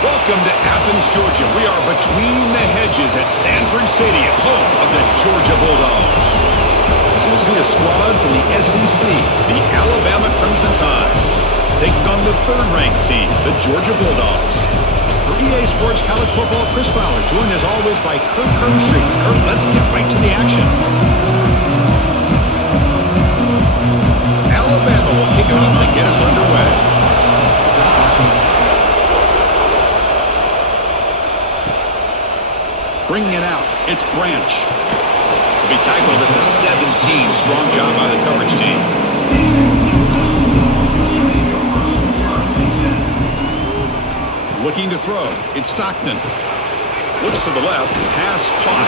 Welcome to Athens, Georgia. We are between the hedges at Sanford Stadium, home of the Georgia Bulldogs. So we'll see a squad from the SEC, the Alabama Crimson Tide, taking on the third-ranked team, the Georgia Bulldogs. For EA Sports College Football, Chris Fowler, joined as always by Kirk Herbstreit. Kirk, let's get right to the action. Alabama will kick it off to get us underway. Bringing it out, it's Branch. To be tackled at the 17. Strong job by the coverage team. Looking to throw, it's Stockton. Looks to the left, pass caught.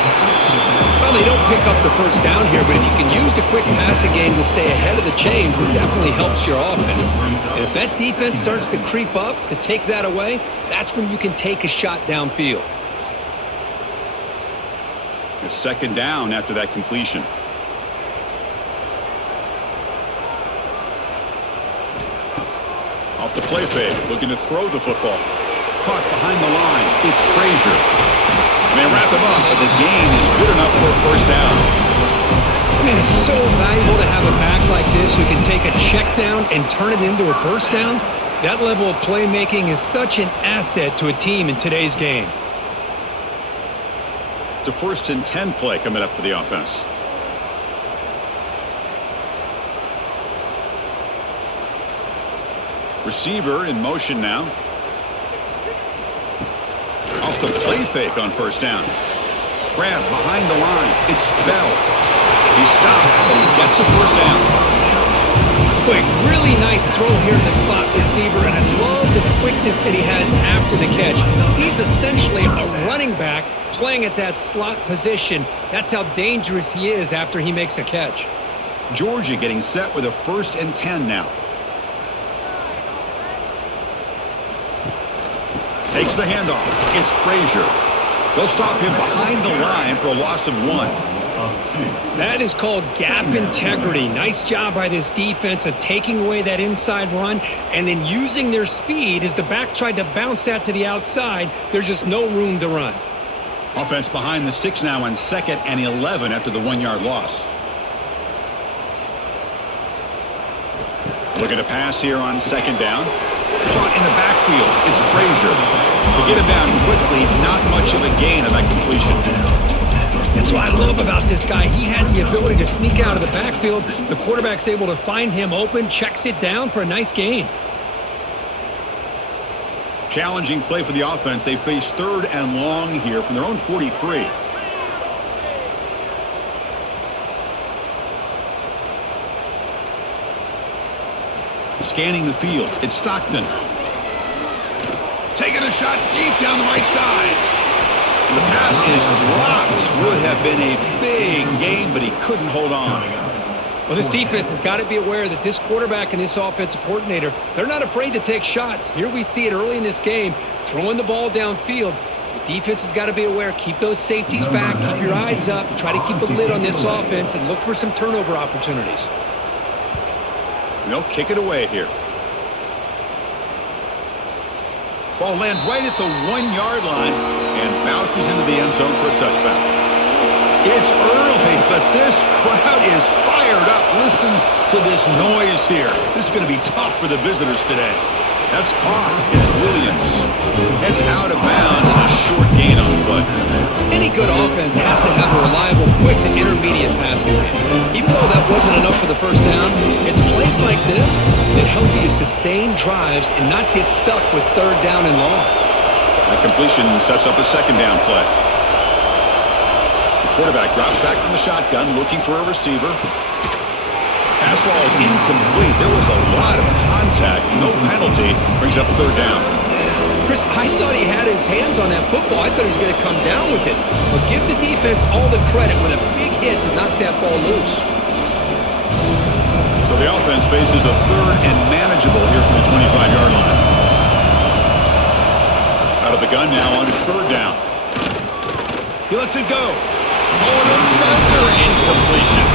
Well, they don't pick up the first down here, but if you can use the quick passing game to stay ahead of the chains, it definitely helps your offense. And if that defense starts to creep up to take that away, that's when you can take a shot downfield. A second down after that completion. Off the play fake, looking to throw the football. Caught behind the line. It's Frazier. And they wrap him up, but the gain is good enough for a first down. Man, it's so valuable to have a back like this who can take a check down and turn it into a first down. That level of playmaking is such an asset to a team in today's game. It's a 1st and 10 play coming up for the offense. Receiver in motion now. Off the play fake on first down. Grab behind the line. It's Bell. He stopped, but he gets a first down. Quick, really nice throw here to the slot receiver, and I love the quickness that he has after the catch. He's essentially a running back playing at that slot position. That's how dangerous he is after he makes a catch. Georgia getting set with a 1st and 10 now. Takes the handoff. It's Frazier. They'll stop him behind the line for a loss of 1. That is called gap integrity. Nice job by this defense of taking away that inside run and then using their speed as the back tried to bounce that to the outside. There's just no room to run. Offense behind the 6 now on 2nd and 11 after the 1-yard loss. Looking to pass here on 2nd down. Caught in the backfield. It's Frazier. To get him down quickly, not much of a gain on that completion. That's what I love about this guy. He has the ability to sneak out of the backfield. The quarterback's able to find him open, checks it down for a nice gain. Challenging play for the offense. They face 3rd and long here from their own 43. Scanning the field. It's Stockton. Taking a shot deep down the right side. The pass is dropped. Would have been a big gain, but he couldn't hold on. Well, this defense has got to be aware that this quarterback and this offensive coordinator, they're not afraid to take shots. Here we see it early in this game, throwing the ball downfield. The defense has got to be aware. Keep those safeties back. Keep your eyes up. Try to keep a lid on this offense and look for some turnover opportunities. They'll kick it away here. Ball lands right at the 1-yard line and bounces into the end zone for a touchback. It's early, but this crowd is fired up. Listen to this noise here. This is going to be tough for the visitors today. That's caught. It's Williams. Heads out of bounds. It's a short gain on the play. Any good offense has to have a reliable, quick to intermediate passing game. Even though that wasn't enough for the first down, it's plays like this that help you sustain drives and not get stuck with 3rd down and long. That completion sets up a 2nd down play. The quarterback drops back from the shotgun, looking for a receiver. Pass ball is incomplete. There was a lot of contact. No penalty. Brings up a 3rd down. Chris, I thought he had his hands on that football. I thought he was going to come down with it. But give the defense all the credit with a big hit to knock that ball loose. So the offense faces a 3rd and manageable here from the 25-yard line. Out of the gun now on 3rd down. He lets it go. Oh, and another incompletion.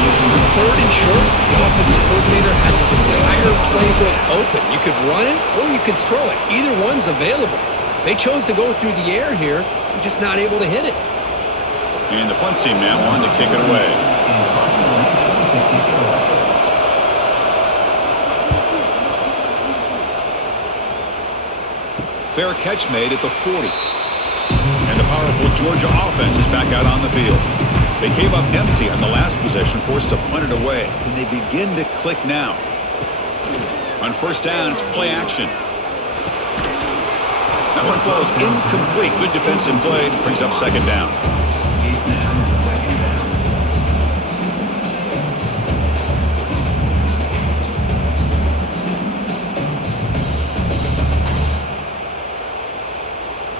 On 3rd and short, the offensive coordinator has his entire playbook open. You could run it or you could throw it. Either one's available. They chose to go through the air here and just not able to hit it. And the punt team now on to kick it away. Fair catch made at the 40. And the powerful Georgia offense is back out on the field. They came up empty on the last possession, forced to punt it away. Can they begin to click now? On first down, it's play action. That one falls incomplete. Good defensive play. Brings up second down.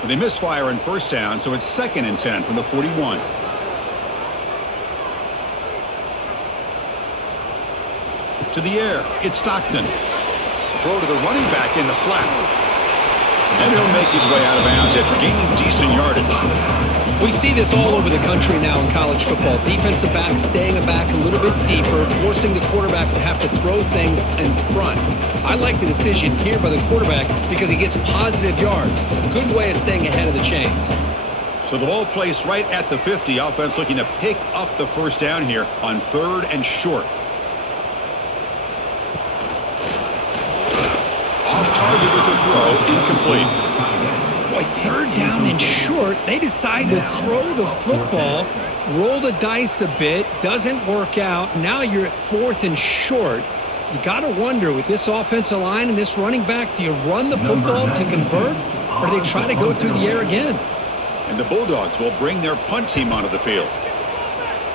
They misfire on first down, so it's 2nd and 10 from the 41. To the air, it's Stockton. Throw to the running back in the flat. And he'll make his way out of bounds after gaining decent yardage. We see this all over the country now in college football. Defensive backs staying back a little bit deeper, forcing the quarterback to have to throw things in front. I like the decision here by the quarterback because he gets positive yards. It's a good way of staying ahead of the chains. So the ball placed right at the 50. Offense looking to pick up the first down here on 3rd and short. Off target with the throw, incomplete. Boy, 3rd down and short. They decide to throw the football, roll the dice a bit, doesn't work out. Now you're at 4th and short. You got to wonder, with this offensive line and this running back, do you run the football to convert, or do they try to go through the air again? And the Bulldogs will bring their punt team onto the field.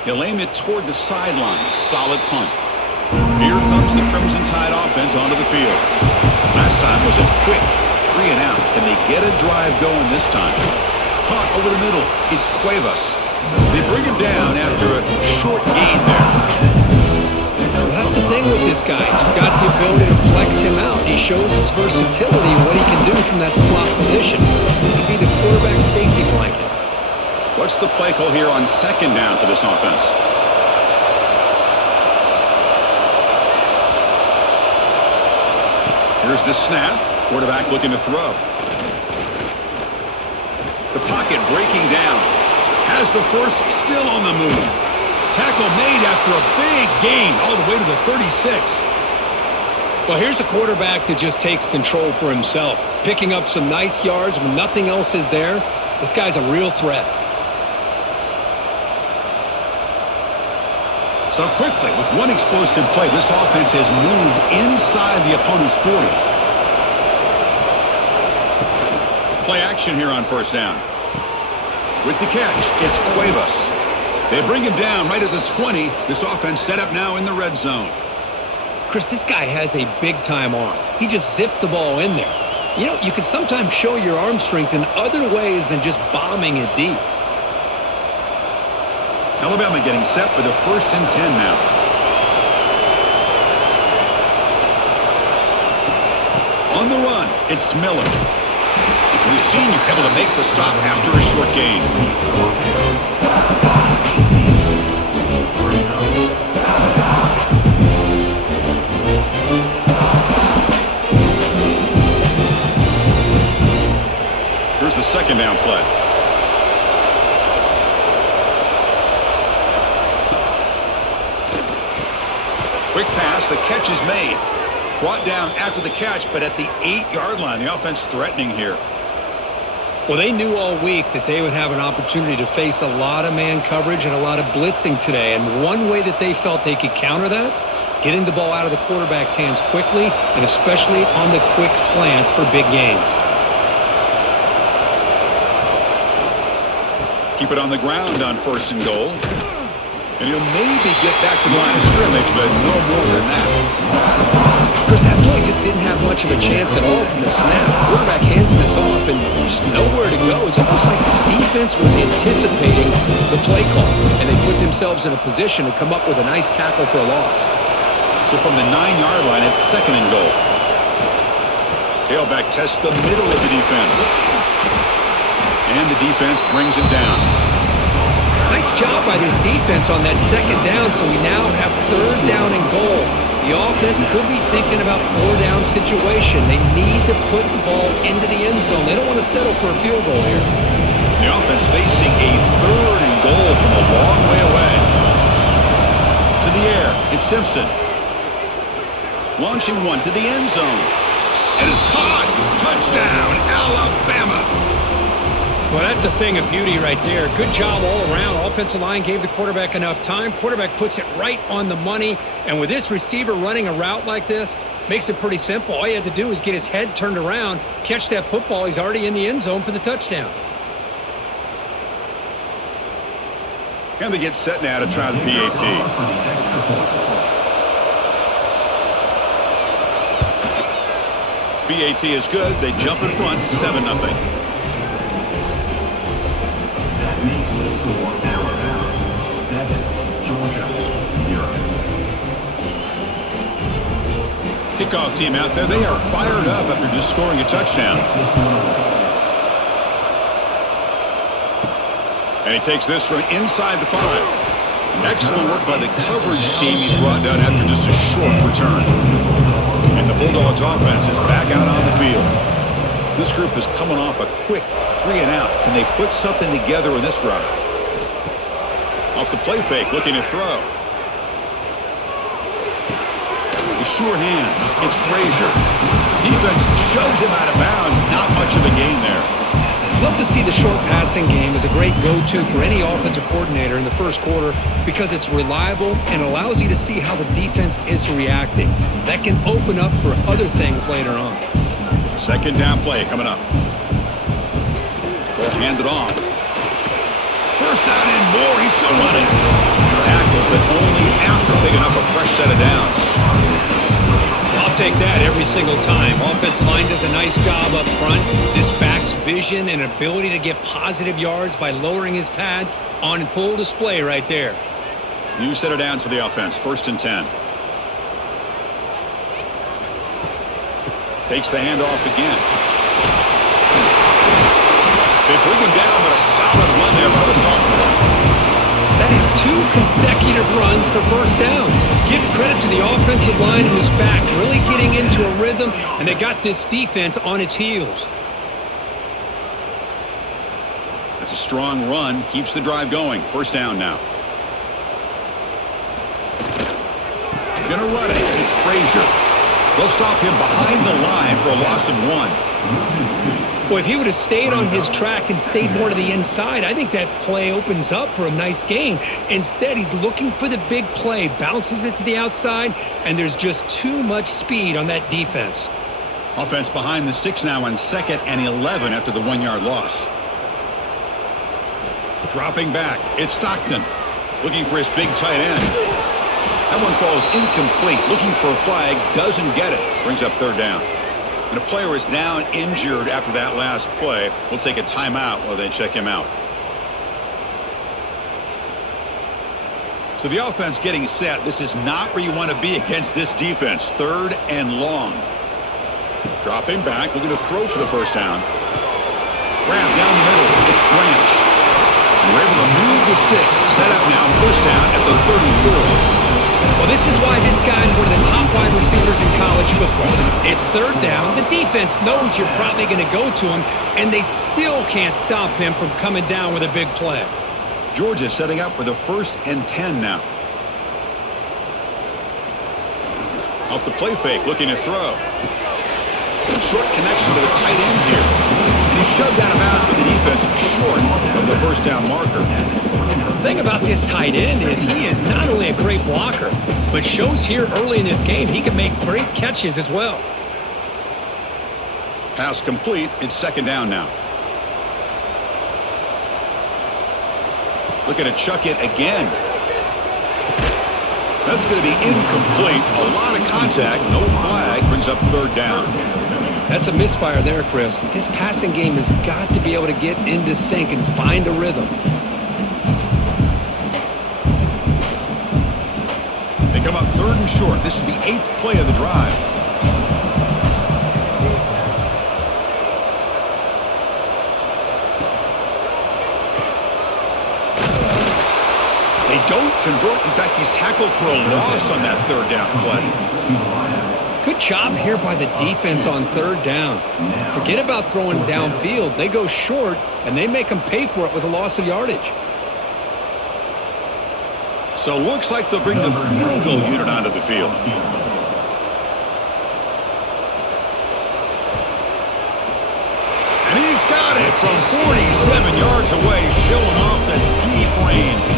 He'll aim it toward the sideline. Solid punt. Here comes the Crimson Tide offense onto the field. Last time was a quick 3 and out. Can they get a drive going this time? Caught over the middle. It's Cuevas. They bring him down after a short gain there. Well, that's the thing with this guy. You've got the ability to flex him out. He shows his versatility and what he can do from that slot position. He can be the quarterback safety blanket. What's the play call here on 2nd down for this offense? Here's the snap. Quarterback looking to throw. The pocket breaking down. Has the first, still on the move. Tackle made after a big gain all the way to the 36. Well, here's a quarterback that just takes control for himself, picking up some nice yards when nothing else is there. This guy's a real threat. So quickly, with one explosive play, this offense has moved inside the opponent's 40. Play action here on first down. With the catch, it's Cuevas. They bring him down right at the 20. This offense set up now in the red zone. Chris, this guy has a big-time arm. He just zipped the ball in there. You know, you can sometimes show your arm strength in other ways than just bombing it deep. Alabama getting set for the 1st and 10 now. On the run, it's Miller. The senior able to make the stop after a short gain. Here's the 2nd down play. Quick pass, the catch is made. Brought down after the catch, but at the 8-yard line. The offense threatening here. Well, they knew all week that they would have an opportunity to face a lot of man coverage and a lot of blitzing today. And one way that they felt they could counter that, getting the ball out of the quarterback's hands quickly, and especially on the quick slants for big gains. Keep it on the ground on 1st and goal. And he'll maybe get back to the line of scrimmage, but no more than that. Chris, that play just didn't have much of a chance at all from the snap. Quarterback hands this off and there's nowhere to go. It's almost like the defense was anticipating the play call, and they put themselves in a position to come up with a nice tackle for a loss. So from the 9-yard line, it's 2nd and goal. Tailback tests the middle of the defense. And the defense brings him down. Nice job by this defense on that 2nd down, so we now have 3rd down and goal. The offense could be thinking about four-down situation. They need to put the ball into the end zone. They don't want to settle for a field goal here. The offense facing a 3rd and goal from a long way away. To the air, it's Simpson. Launching one to the end zone. And it's caught. Touchdown, Alabama. Well, that's a thing of beauty right there. Good job all around. Offensive line gave the quarterback enough time. Quarterback puts it right on the money. And with this receiver running a route like this, makes it pretty simple. All you had to do is get his head turned around, catch that football. He's already in the end zone for the touchdown. And they get set now to try the PAT. PAT is good. They jump in front, 7-0. Kickoff team out there. They are fired up after just scoring a touchdown. And he takes this from inside the 5. Excellent work by the coverage team. He's brought down after just a short return. And the Bulldogs offense is back out on the field. This group is coming off a quick 3-and-out. Can they put something together in this drive? Off the play fake, looking to throw. With sure hands, it's Frazier. Defense shoves him out of bounds. Not much of a gain there. Love to see the short passing game as a great go-to for any offensive coordinator in the first quarter because it's reliable and allows you to see how the defense is reacting. That can open up for other things later on. Second down play coming up. Ball handed off. First down and more. He's still running. Tackled, but only after picking up a fresh set of downs. I'll take that every single time. Offensive line does a nice job up front. This back's vision and ability to get positive yards by lowering his pads on full display right there. New set of downs for the offense. 1st and 10. Takes the handoff again. They bring him down, but a solid run there by the sophomore. That is 2 consecutive runs for first downs. Give credit to the offensive line and his back really getting into a rhythm, and they got this defense on its heels. That's a strong run. Keeps the drive going. First down now. Gonna run it. It's Frazier. They'll stop him behind the line for a loss of 1. Well, if he would have stayed on his track and stayed more to the inside, I think that play opens up for a nice gain. Instead, he's looking for the big play, bounces it to the outside, and there's just too much speed on that defense. Offense behind the 6 now on 2nd and 11 after the 1-yard loss. Dropping back, it's Stockton. Looking for his big tight end. That one falls incomplete. Looking for a flag, doesn't get it. Brings up 3rd down. And a player is down injured after that last play. We'll take a timeout while they check him out. So the offense getting set. This is not where you want to be against this defense. 3rd and long. Dropping back, looking to throw for the first down. Grab down the middle. It's Branch. And we're able to move the sticks. Set up now. First down at the 34. Well, this is why this guy's one of the top wide receivers in college football. It's 3rd down. The defense knows you're probably going to go to him, and they still can't stop him from coming down with a big play. Georgia setting up for the 1st and 10 now. Off the play fake, looking to throw. Short connection to the tight end here. And he's shoved out of bounds with the defense short of the first down marker. The thing about this tight end is he is not only a great blocker, but shows here early in this game he can make great catches as well. Pass complete. It's 2nd down now. Looking to chuck it again. That's going to be incomplete. A lot of contact. No flag. Brings up 3rd down. That's a misfire there, Chris. This passing game has got to be able to get into sync and find a rhythm. They come up 3rd and short. This is the 8th play of the drive. They don't convert. In fact, he's tackled for a loss on that third down play. Good job here by the defense on third down. Forget about throwing downfield. They go short, and they make them pay for it with a loss of yardage. So looks like they'll bring the field goal unit onto the field. And he's got it from 47 yards away, showing off the deep range.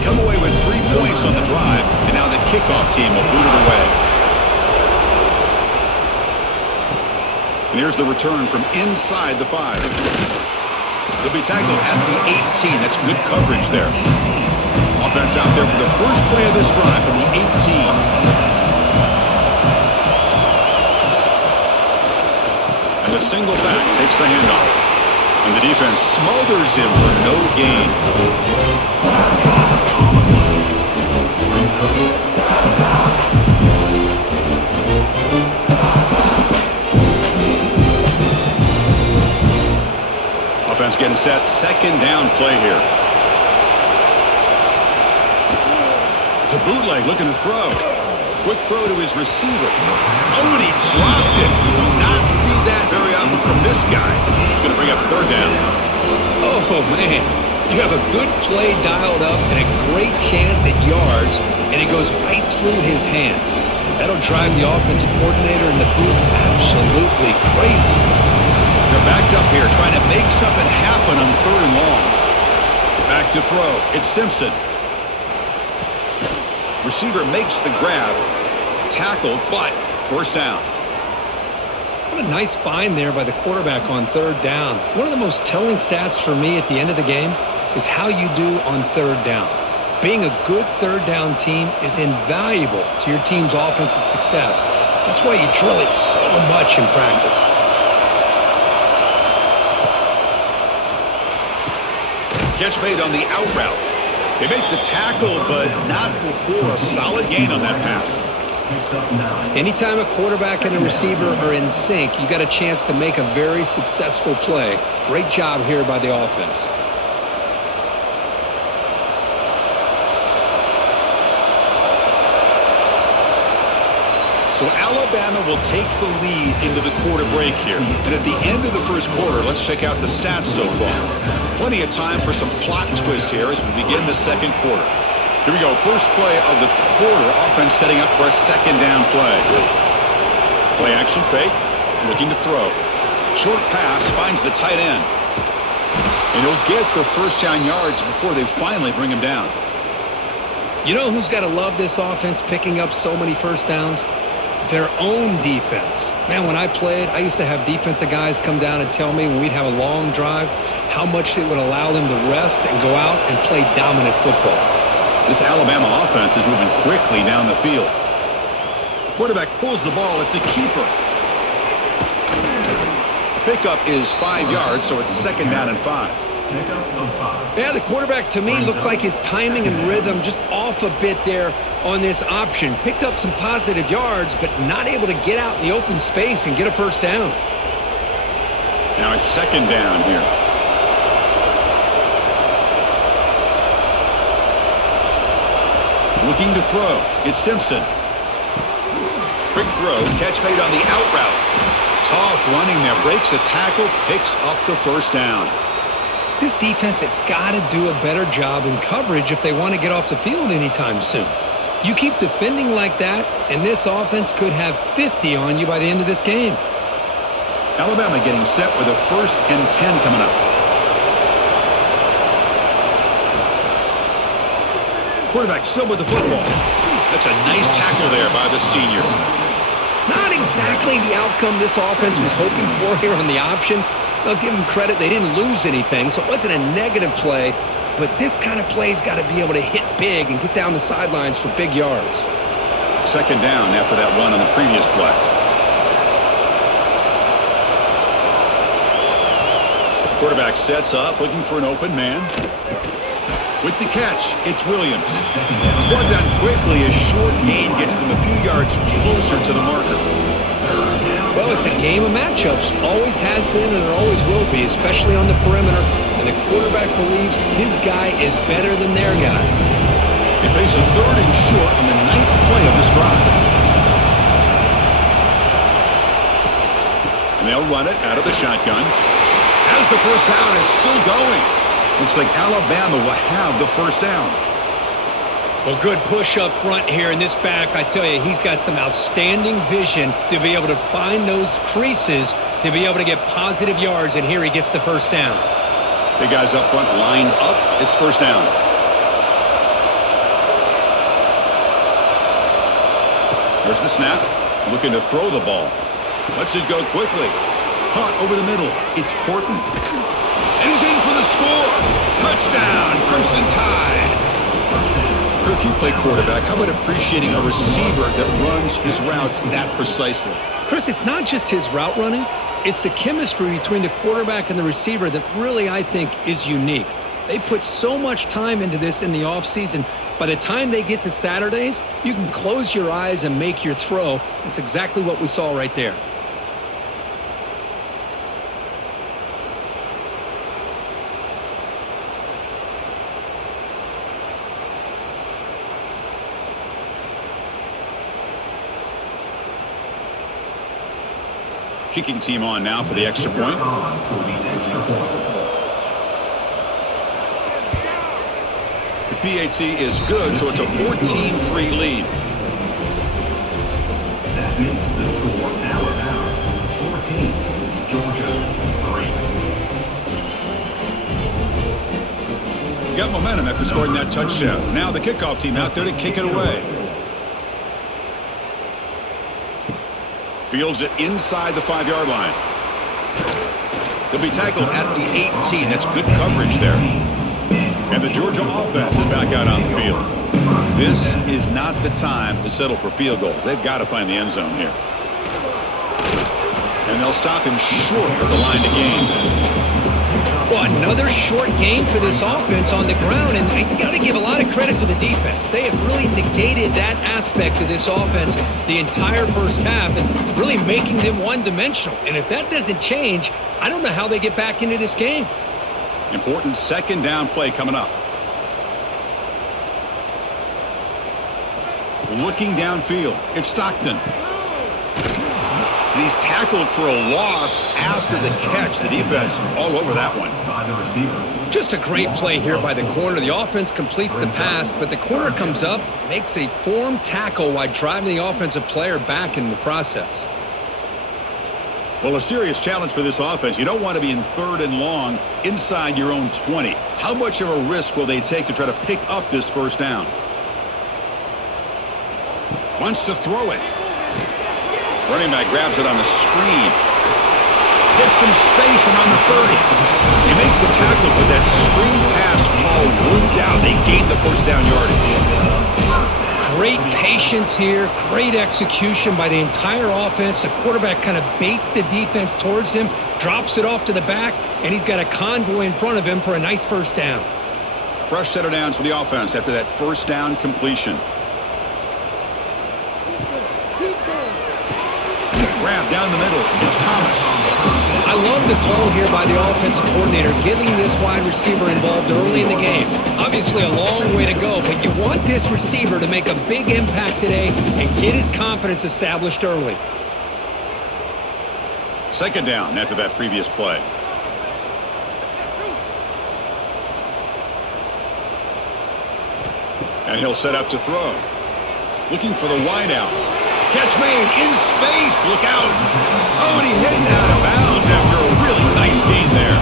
Come away with 3 points on the drive, and now the kickoff team will boot it away. And here's the return from inside the 5. He'll be tackled at the 18. That's good coverage there. Offense out there for the first play of this drive from the 18. And the single back takes the handoff. And the defense smothers him for no gain. Offense getting set. Second down play here. It's a bootleg looking to throw. Quick throw to his receiver. Oh, and he dropped it. You do not see that very often from this guy. He's going to bring up third down. Oh, man. You have a good play dialed up and a great chance at yards, and it goes right through his hands. That'll drive the offensive coordinator in the booth absolutely crazy. They're backed up here trying to make something happen on third and long. Back to throw. It's Simpson. Receiver makes the grab. Tackled, but first down. What a nice find there by the quarterback on third down. One of the most telling stats for me at the end of the game is how you do on third down. Being a good third down team is invaluable to your team's offensive success. That's why you drill it so much in practice. Catch made on the out route. They make the tackle, but not before a solid gain on that pass. Anytime a quarterback and a receiver are in sync, you got a chance to make a very successful play. Great job here by the offense. So Alabama will take the lead into the quarter break here. And at the end of the first quarter, let's check out the stats so far. Plenty of time for some plot twists here as we begin the second quarter. Here we go. First play of the quarter. Offense setting up for a second down play. Play action fake. Looking to throw. Short pass finds the tight end. And he'll get the first down yards before they finally bring him down. You know who's got to love this offense picking up so many first downs? Their own defense. Man, when I played, I used to have defensive guys come down and tell me when we'd have a long drive how much it would allow them to rest and go out and play dominant football. This Alabama offense is moving quickly down the field. Quarterback pulls the ball. It's a keeper. Pickup is 5 yards, so it's second down and 5. Yeah, the quarterback to me looked like his timing and rhythm just off a bit there on this option. Picked up some positive yards, but not able to get out in the open space and get a first down. Now it's second down here. Looking to throw. It's Simpson. Quick throw. Catch made on the out route. Tough running there. Breaks a tackle. Picks up the first down. This defense has got to do a better job in coverage if they want to get off the field anytime soon. You keep defending like that, and this offense could have 50 on you by the end of this game. Alabama getting set with a 1st and 10 coming up. Quarterback still with the football. That's a nice tackle there by the senior. Not exactly the outcome this offense was hoping for here on the option. I'll give them credit. They didn't lose anything, so it wasn't a negative play. But this kind of play's got to be able to hit big and get down the sidelines for big yards. Second down after that run on the previous play. Quarterback sets up, looking for an open man. With the catch, it's Williams. It's brought down quickly. A short gain gets them a few yards closer to the marker. Well, it's a game of matchups. Always has been and it always will be, especially on the perimeter. And the quarterback believes his guy is better than their guy. They face a 3rd and short on the 9th play of this drive. And they'll run it out of the shotgun. As the first down is still going. Looks like Alabama will have the first down. Well, good push up front here in this back. I tell you, he's got some outstanding vision to be able to find those creases, to be able to get positive yards, and here he gets the first down. Big guys up front lined up. It's first down. There's the snap. Looking to throw the ball. Lets it go quickly. Caught over the middle. It's Horton. And he's in for the score. Touchdown, Crimson Tide. If you play quarterback, how about appreciating a receiver that runs his routes that precisely? Chris, it's not just his route running. It's the chemistry between the quarterback and the receiver that really, I think, is unique. They put so much time into this in the offseason. By the time they get to Saturdays, you can close your eyes and make your throw. That's exactly what we saw right there. Kicking team on now for the extra point. The PAT is good, so it's a 14-3 lead. That makes the score Alabama 14, Georgia 3. Got momentum after scoring that touchdown. Now the kickoff team out there to kick it away. Fields it inside the 5-yard line. They'll be tackled at the 18. That's good coverage there. And the Georgia offense is back out on the field. This is not the time to settle for field goals. They've got to find the end zone here. And they'll stop him short of the line to gain. Well, another short game for this offense on the ground, and you got to give a lot of credit to the defense. They have really negated that aspect of this offense the entire first half and really making them one-dimensional. And if that doesn't change, I don't know how they get back into this game. Important second down play coming up. Looking downfield, it's Stockton. And he's tackled for a loss after the catch. The defense all over that one. Just a great play here by the corner. The offense completes the pass, but the corner comes up, makes a form tackle while driving the offensive player back in the process. Well, a serious challenge for this offense. You don't want to be in 3rd and long inside your own 20. How much of a risk will they take to try to pick up this first down? Wants to throw it. Running back grabs it on the screen. Gets some space around the 30. They make the tackle, but that screen pass call ruled out. They gain the first down yardage. Great patience here. Great execution by the entire offense. The quarterback kind of baits the defense towards him, drops it off to the back, and he's got a convoy in front of him for a nice first down. Fresh set of downs for the offense after that first down completion. Grab down the middle. It's Thomas. I love the call here by the offensive coordinator, getting this wide receiver involved early in the game. Obviously a long way to go, but you want this receiver to make a big impact today and get his confidence established early. Second down after that previous play. And he'll set up to throw. Looking for the wideout. Catch made in space. Look out. Oh, and he heads out of bounds after a really nice gain there.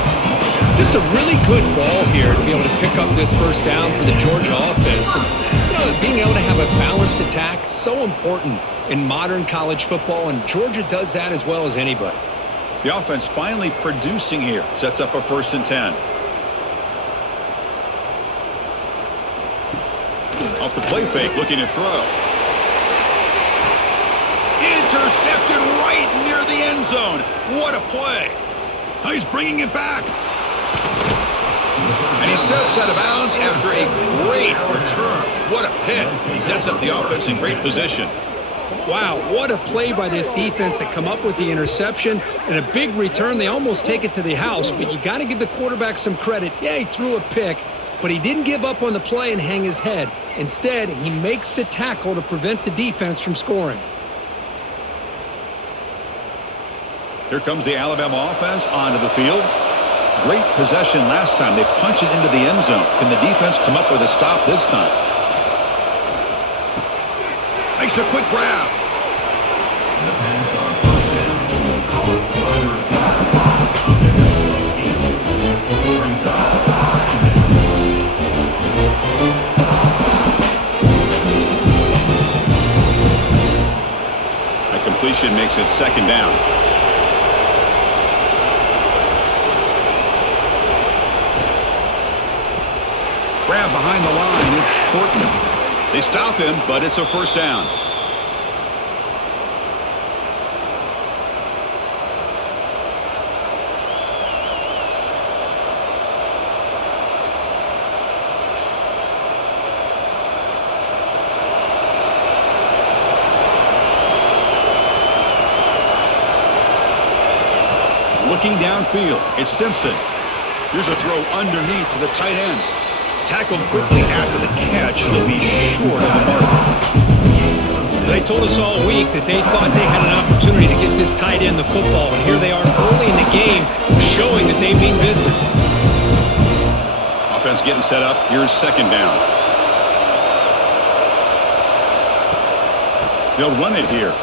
Just a really good ball here to be able to pick up this first down for the Georgia offense. And, being able to have a balanced attack, so important in modern college football, and Georgia does that as well as anybody. The offense finally producing here. Sets up a 1st and 10. Off the play fake, looking to throw. Intercepted right near the end zone. What a play. Now he's bringing it back. And And he steps out of bounds after a great return. What a pick. He sets up the offense in great position. Wow, what a play by this defense to come up with the interception and a big return. They almost take it to the house, but you got to give the quarterback some credit. Yeah, he threw a pick, but he didn't give up on the play and hang his head. Instead, he makes the tackle to prevent the defense from scoring. Here comes the Alabama offense onto the field. Great possession last time. They punch it into the end zone. Can the defense come up with a stop this time? Makes a quick grab. The pass on first down. Call by the receiver. Brings up second down. A completion makes it second down. Grab behind the line. It's Portman. They stop him, but it's a first down. Looking downfield, it's Simpson. Here's a throw underneath to the tight end. Tackled quickly after the catch. He'll be short of the mark. They told us all week that they thought they had an opportunity to get this tight end the football, and here they are early in the game showing that they mean business. Offense getting set up. Here's second down. They'll run it here.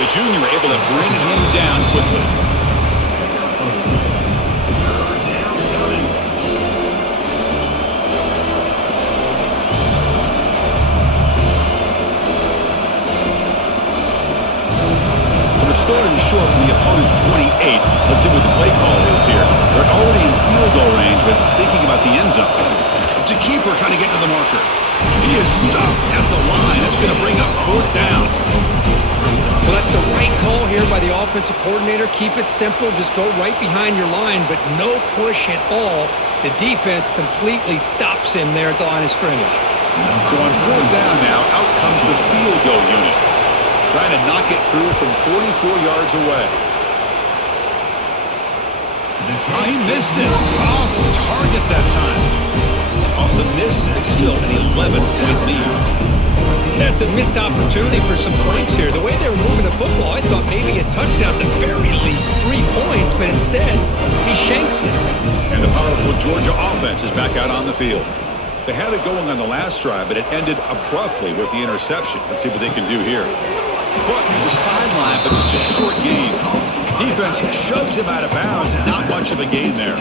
The junior able to bring him down quickly. Starting short from the opponent's 28. Let's see what the play call is here. They're already in field goal range, but thinking about the end zone. It's a keeper trying to get to the marker. He is stuffed at the line. It's going to bring up fourth down. Well, that's the right call here by the offensive coordinator. Keep it simple. Just go right behind your line, but no push at all. The defense completely stops him there at the line of scrimmage. So on fourth down now, out comes the field goal unit. Trying to knock it through from 44 yards away. Oh, he missed it. Off target that time. Off the miss, it's still an 11-point lead. That's a missed opportunity for some points here. The way they were moving the football, I thought maybe a touchdown at the very least, 3 points, but instead, he shanks it. And the powerful Georgia offense is back out on the field. They had it going on the last drive, but it ended abruptly with the interception. Let's see what they can do here. Caught near the sideline, but just a short gain. Defense shoves him out of bounds. Not much of a gain there.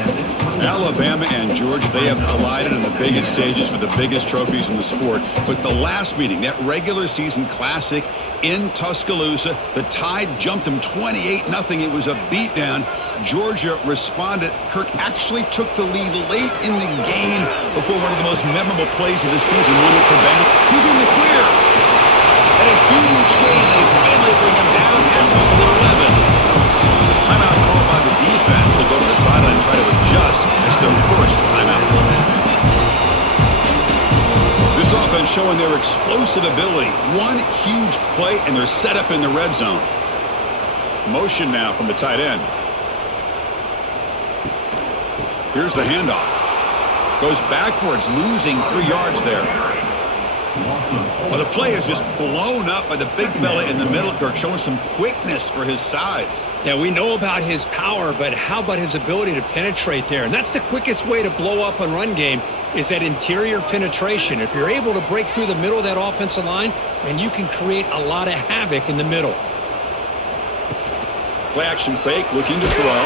Alabama and Georgia, they have collided in the biggest stages for the biggest trophies in the sport. But the last meeting, that regular season classic in Tuscaloosa, the Tide jumped them 28-0. It was a beatdown. Georgia responded. Kirk actually took the lead late in the game before one of the most memorable plays of the season won it for Bama. He's in the clear. And a huge gain. They finally bring him down at the 11. Timeout called by the defense. They'll go to the sideline and try to adjust. It's their first timeout. This offense showing their explosive ability. One huge play, and they're set up in the red zone. Motion now from the tight end. Here's the handoff. Goes backwards, losing 3 yards there. Well, the play is just blown up by the big fella in the middle, Kirk, showing some quickness for his size. Yeah, we know about his power, but how about his ability to penetrate there? And that's the quickest way to blow up a run game is that interior penetration. If you're able to break through the middle of that offensive line, then you can create a lot of havoc in the middle. Play action fake, looking to throw.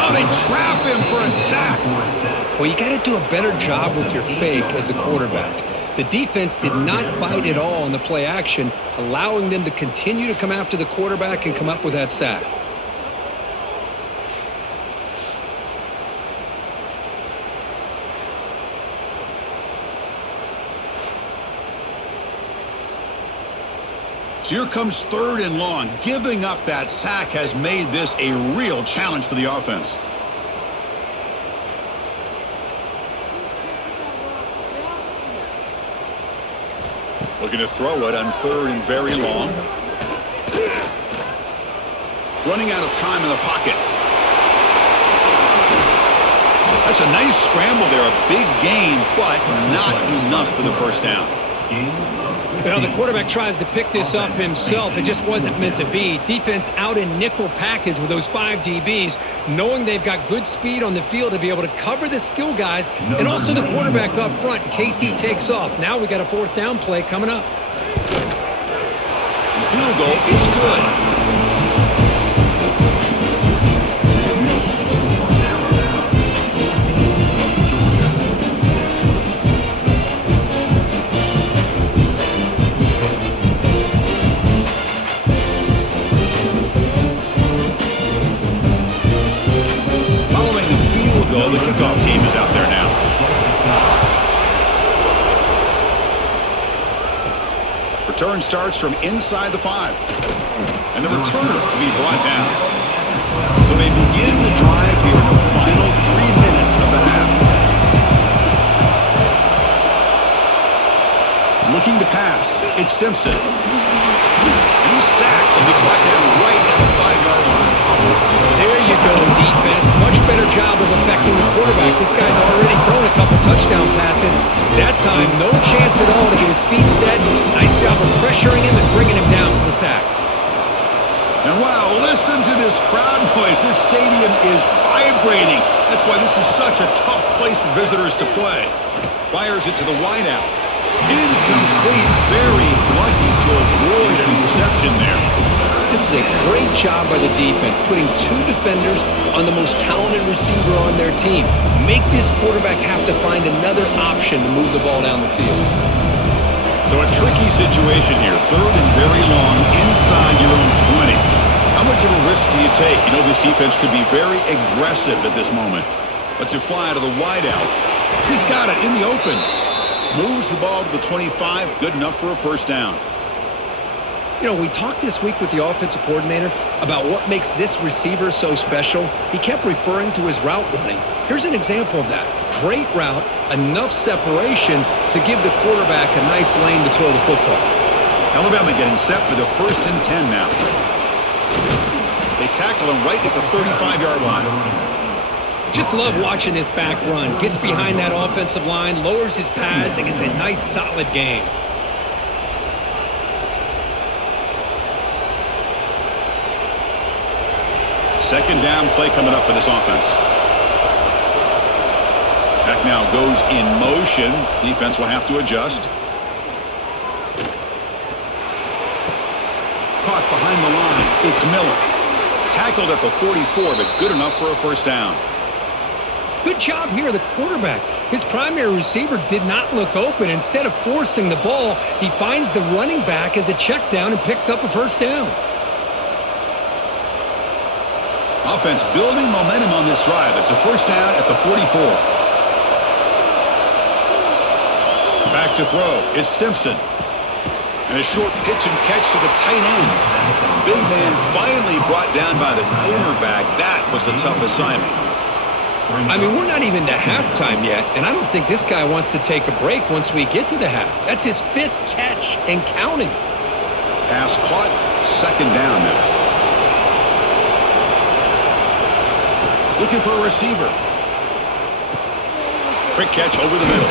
Oh, they trap him for a sack. Well, you got to do a better job with your fake as the quarterback. The defense did not bite at all in the play action, allowing them to continue to come after the quarterback and come up with that sack. So here comes 3rd and long. Giving up that sack has made this a real challenge for the offense. Looking to throw it on 3rd and very long. Running out of time in the pocket. That's a nice scramble there. A big gain, but not enough for the first down. Well, the quarterback tries to pick this up himself. It just wasn't meant to be. Defense out in nickel package with those 5 DBs, knowing they've got good speed on the field to be able to cover the skill guys and also the quarterback up front in case he takes off. Now we got a 4th down play coming up. The field goal is good. The kickoff team is out there now. Return starts from inside the 5. And the returner will be brought down. So they begin the drive here in the final 3 minutes of the half. Looking to pass. It's Simpson. He's sacked and be brought down right at the 5-yard line. There you go, defense. Much better job of affecting the quarterback. This guy's already thrown a couple touchdown passes. That time, no chance at all to get his feet set. Nice job of pressuring him and bringing him down for the sack. And wow, listen to this crowd noise. This stadium is vibrating. That's why this is such a tough place for visitors to play. Fires it to the wideout. Incomplete. Very lucky to avoid an interception there. This is a great job by the defense, putting 2 defenders on the most talented receiver on their team. Make this quarterback have to find another option to move the ball down the field. So a tricky situation here. 3rd and very long inside your own 20. How much of a risk do you take? You know this defense could be very aggressive at this moment. Lets it fly out of the wideout. He's got it in the open. Moves the ball to the 25. Good enough for a first down. You know, we talked this week with the offensive coordinator about what makes this receiver so special. He kept referring to his route running. Here's an example of that. Great route, enough separation to give the quarterback a nice lane to throw the football. Alabama getting set for the 1st and 10 now. They tackle him right at the 35-yard line. Just love watching this back run. Gets behind that offensive line, lowers his pads, and gets a nice solid gain. Second down play coming up for this offense. Back now goes in motion. Defense will have to adjust. Caught behind the line. It's Miller. Tackled at the 44, but good enough for a first down. Good job here, the quarterback. His primary receiver did not look open. Instead of forcing the ball, he finds the running back as a check down and picks up a first down. Offense building momentum on this drive. It's a first down at the 44. Back to throw. It's Simpson. And a short pitch and catch to the tight end. Big man finally brought down by the cornerback. That was a tough assignment. I mean, we're not even to halftime yet, and I don't think this guy wants to take a break once we get to the half. That's his 5th catch and counting. Pass caught. Second down now. Looking for a receiver. Quick catch over the middle.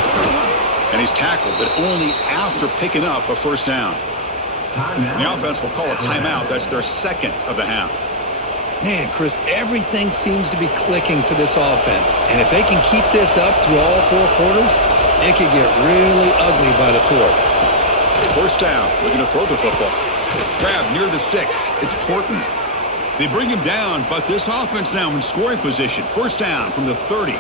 And he's tackled, but only after picking up a first down. The offense will call a timeout. That's their 2nd of the half. Man, Chris, everything seems to be clicking for this offense. And if they can keep this up through all 4 quarters, it could get really ugly by the 4th. First down. Looking to throw the football. Grab near the sticks. It's Horton. They bring him down, but this offense now in scoring position. First down from the 30.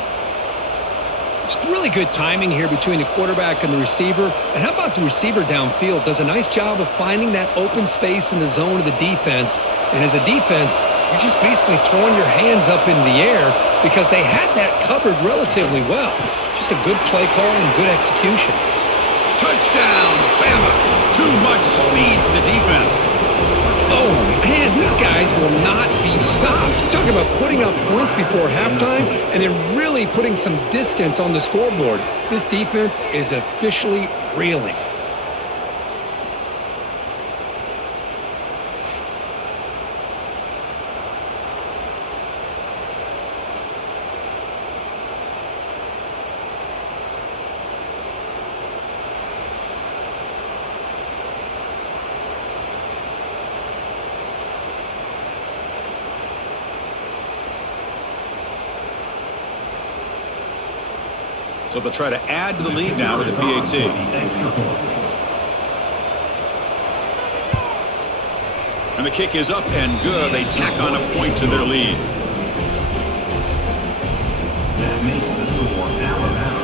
It's really good timing here between the quarterback and the receiver. And how about the receiver downfield? Does a nice job of finding that open space in the zone of the defense. And as a defense, you're just basically throwing your hands up in the air because they had that covered relatively well. Just a good play call and good execution. Touchdown, Bama. Too much speed for the defense. Oh, man, these guys will not be stopped. You talk about putting up points before halftime and then really putting some distance on the scoreboard. This defense is officially reeling. So they'll try to add to the lead now with the PAT. Extra point. And the kick is up and good. They tack on a point to their lead. That makes the score Alabama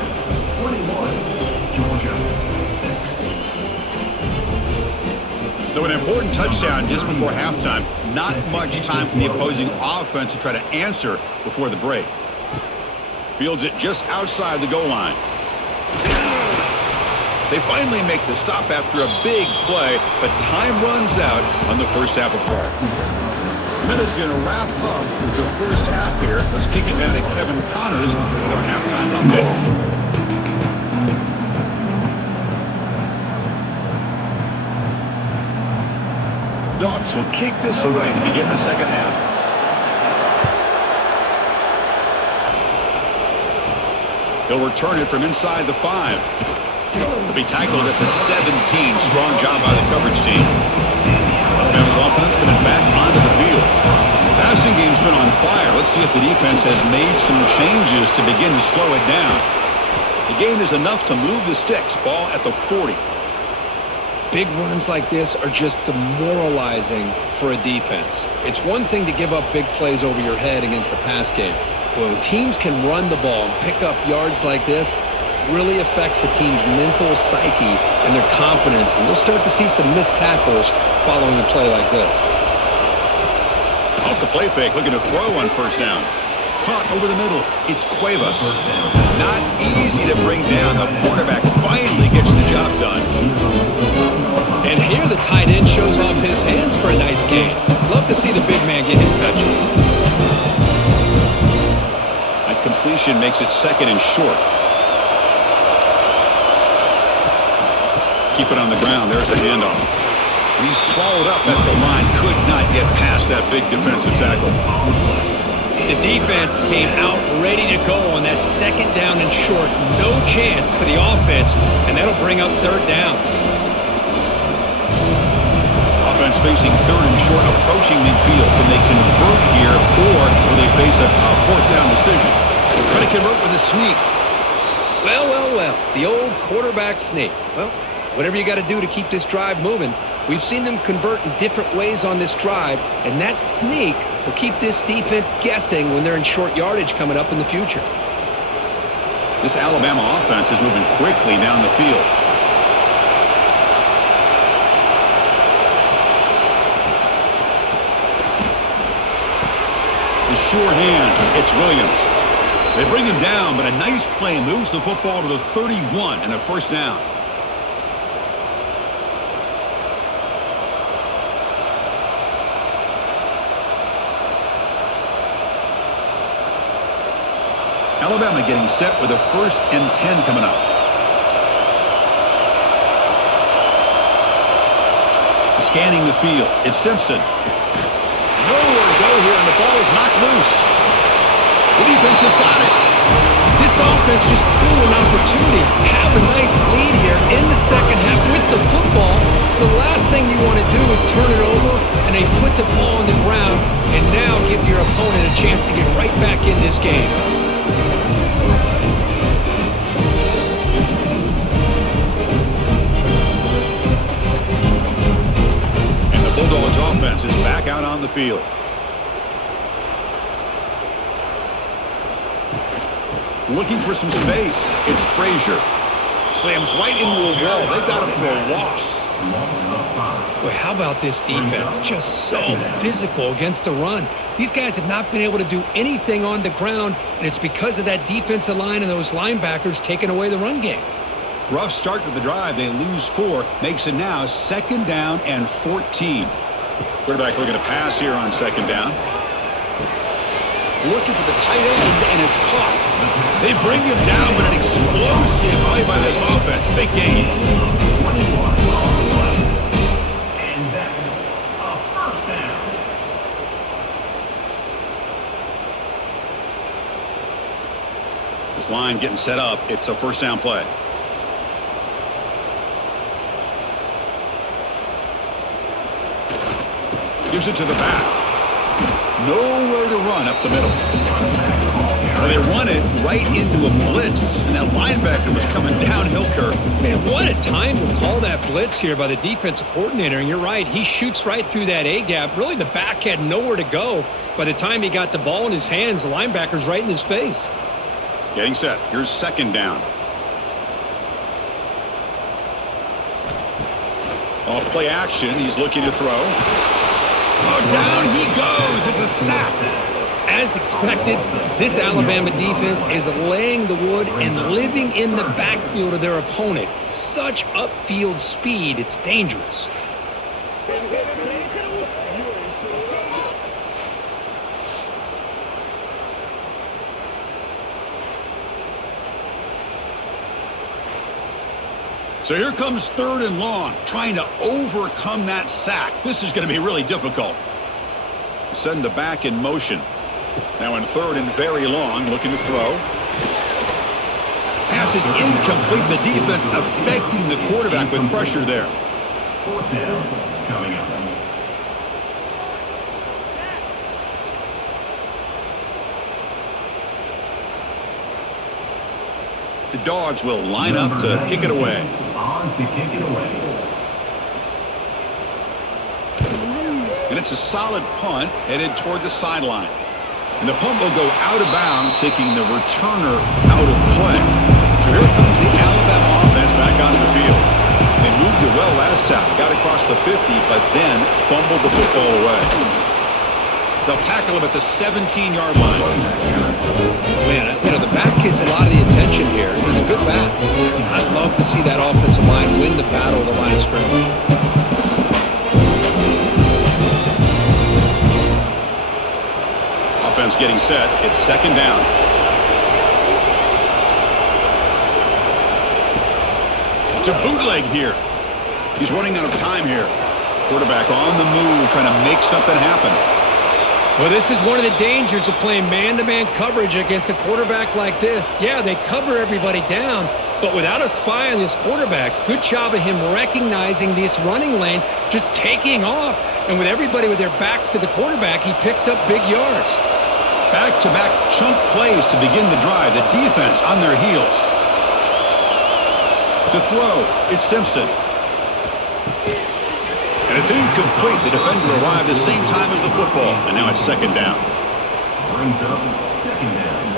21, Georgia 6. So an important touchdown just before halftime. Not much time for the opposing offense to try to answer before the break. Fields it just outside the goal line. They finally make the stop after a big play, but time runs out on the first half of play. Minute's going to wrap up the first half here. Let's kick it down to Kevin Connors with our halftime update. Dogs will kick this away to begin the second half. He'll return it from inside the 5. He'll be tackled at the 17. Strong job by the coverage team. Alabama's offense coming back onto the field. The passing game's been on fire. Let's see if the defense has made some changes to begin to slow it down. The gain is enough to move the sticks. Ball at the 40. Big runs like this are just demoralizing for a defense. It's one thing to give up big plays over your head against the pass game. But when teams can run the ball and pick up yards like this, really affects the team's mental psyche and their confidence. And you'll start to see some missed tackles following a play like this. Off the play fake, looking to throw on first down. Caught over the middle. It's Cuevas. Not easy to bring down. The quarterback finally gets the job done. And here the tight end shows off his hands for a nice gain. Love to see the big man get his touches. That completion makes it second and short. Keep it on the ground. There's the handoff. And he's swallowed up at the line. Could not get past that big defensive tackle. The defense came out ready to go on that second down and short. No chance for the offense, and that'll bring up third down. Offense facing third and short, approaching midfield. Can they convert here, or will they face a tough fourth down decision? Try to convert with a sneak. Well. The old quarterback sneak. Well, whatever you got to do to keep this drive moving. We've seen them convert in different ways on this drive, and that sneak will keep this defense guessing when they're in short yardage coming up in the future. This Alabama offense is moving quickly down the field. The sure hands, it's Williams. They bring him down, but a nice play moves the football to the 31 and a first down. Alabama getting set with a 1st and 10 coming up. Scanning the field. It's Simpson. Nowhere to go here, and the ball is knocked loose. The defense has got it. This offense just blew an opportunity. Have a nice lead here in the second half with the football. The last thing you want to do is turn it over and they put the ball on the ground and now give your opponent a chance to get right back in this game. And the Bulldogs offense is back out on the field. Looking for some space. It's Frazier. Slams right into a wall. They've got him for a loss. Boy, how about this defense? Just so physical against the run. These guys have not been able to do anything on the ground, and it's because of that defensive line and those linebackers taking away the run game. Rough start to the drive. They lose 4. Makes it now 2nd down and 14. Quarterback looking to pass here on 2nd down. Looking for the tight end, and it's caught. They bring him down, but an explosive play by this offense. Big gain. 21 on the play. And that's a first down. This line getting set up. It's a first down play. Gives it to the back. Nowhere to run up the middle. Well, they run it right into a blitz, and that linebacker was coming downhill, Kirk. Man, what a time to call that blitz here by the defensive coordinator. And you're right, he shoots right through that A-gap. Really, the back had nowhere to go. By the time he got the ball in his hands, the linebacker's right in his face. Getting set. Here's second down. Off play action. He's looking to throw. Oh, down he goes. It's a sack. As expected, this Alabama defense is laying the wood and living in the backfield of their opponent. Such upfield speed, it's dangerous. So here comes third and long, trying to overcome that sack. This is going to be really difficult. Send the back in motion. Now in third and very long, looking to throw. Pass is incomplete. The defense affecting the quarterback with pressure there. Fourth down coming up. The Dogs will line up to kick it away. On to kick it away. And it's a solid punt headed toward the sideline. And the punt will go out of bounds, taking the returner out of play. So here comes the Alabama offense back onto the field. They moved it well last time, got across the 50, but then fumbled the football away. They'll tackle him at the 17-yard line. Man, the back gets a lot of the attention here. He's a good back. I'd love to see that offensive line win the battle of the line of scrimmage. Offense getting set. It's second down. It's a bootleg here. He's running out of time here. Quarterback on the move, trying to make something happen. Well, this is one of the dangers of playing man-to-man coverage against a quarterback like this. Yeah, they cover everybody down, but without a spy on this quarterback, good job of him recognizing this running lane, just taking off. And with everybody with their backs to the quarterback, he picks up big yards. Back-to-back chunk plays to begin the drive. The defense on their heels. To throw, it's Simpson. And it's incomplete. The defender arrived the same time as the football. And now it's second down. Brings up second down.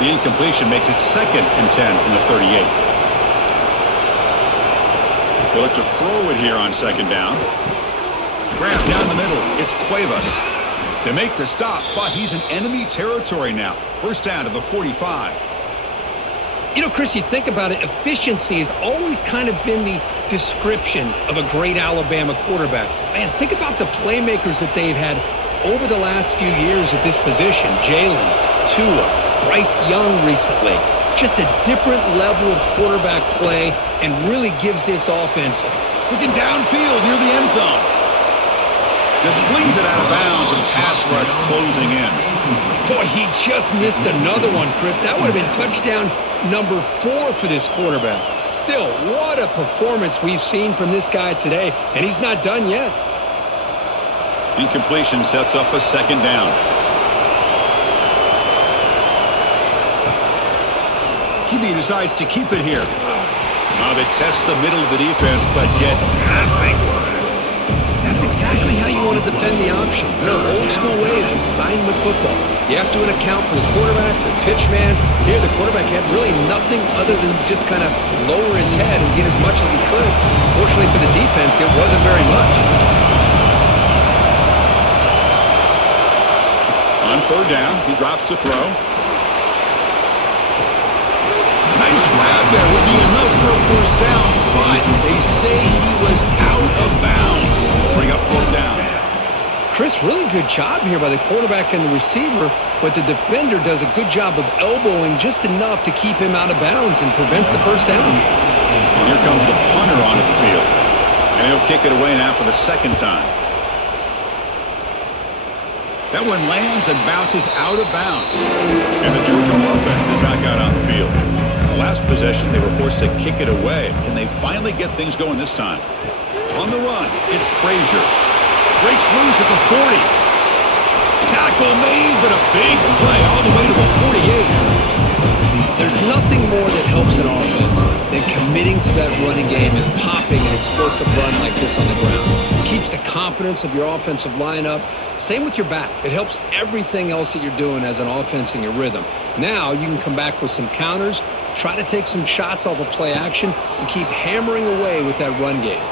The incompletion makes it second and 10 from the 38. They'll look to throw it here on second down. Grab down the middle. It's Cuevas. They make the stop, but he's in enemy territory now. First down to the 45. Chris, you think about it, efficiency has always kind of been the description of a great Alabama quarterback. Man, think about the playmakers that they've had over the last few years at this position. Jalen, Tua, Bryce Young recently. Just a different level of quarterback play and really gives this offense. Looking downfield near the end zone. Just flings it out of bounds with a pass rush closing in. Boy, he just missed another one, Chris. That would have been touchdown number 4 for this quarterback. Still, what a performance we've seen from this guy today, and he's not done yet. Incompletion sets up a second down. QB decides to keep it here. They test the middle of the defense, but get nothing. That's exactly how you want to defend the option. Old school way is assignment football. You have to account for the quarterback, the pitch man. Here, the quarterback had really nothing other than just kind of lower his head and get as much as he could. Fortunately for the defense, it wasn't very much. On third down, he drops to throw. Nice grab there would be enough for a first down, but they say he was out of bounds. Bring up fourth down. Chris, really good job here by the quarterback and the receiver, but the defender does a good job of elbowing just enough to keep him out of bounds and prevents the first down. And here comes the punter onto the field. And he'll kick it away now for the second time. That one lands and bounces out of bounds. And the Georgia offense is back out on the field. The last possession, they were forced to kick it away. Can they finally get things going this time? On the run, it's Frazier. Breaks loose at the 40. Tackle made, but a big play all the way to the 48. There's nothing more that helps an offense than committing to that running game and popping an explosive run like this on the ground. It keeps the confidence of your offensive line up. Same with your back. It helps everything else that you're doing as an offense in your rhythm. Now you can come back with some counters, try to take some shots off of play action, and keep hammering away with that run game.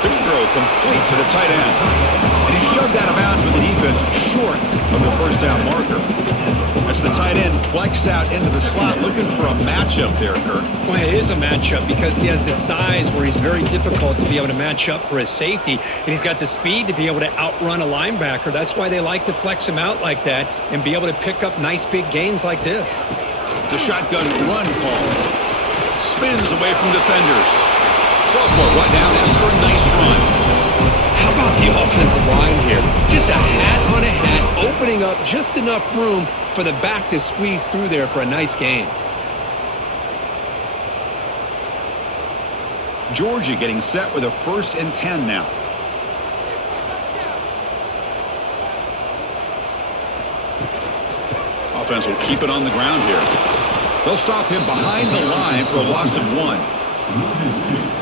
Quick throw complete to the tight end. And he shoved out of bounds with the defense short of the first down marker. That's the tight end flexed out into the slot, looking for a matchup there, Kurt. Well, it is a matchup because he has the size where he's very difficult to be able to match up for his safety, and he's got the speed to be able to outrun a linebacker. That's why they like to flex him out like that and be able to pick up nice big gains like this. It's a shotgun run call. Spins away from defenders. Sophomore right down after a nice run. How about the offensive line here? Just a hat on a hat, opening up just enough room for the back to squeeze through there for a nice gain. Georgia getting set with a 1st and 10 now. Offense will keep it on the ground here. They'll stop him behind the line for a loss of 1.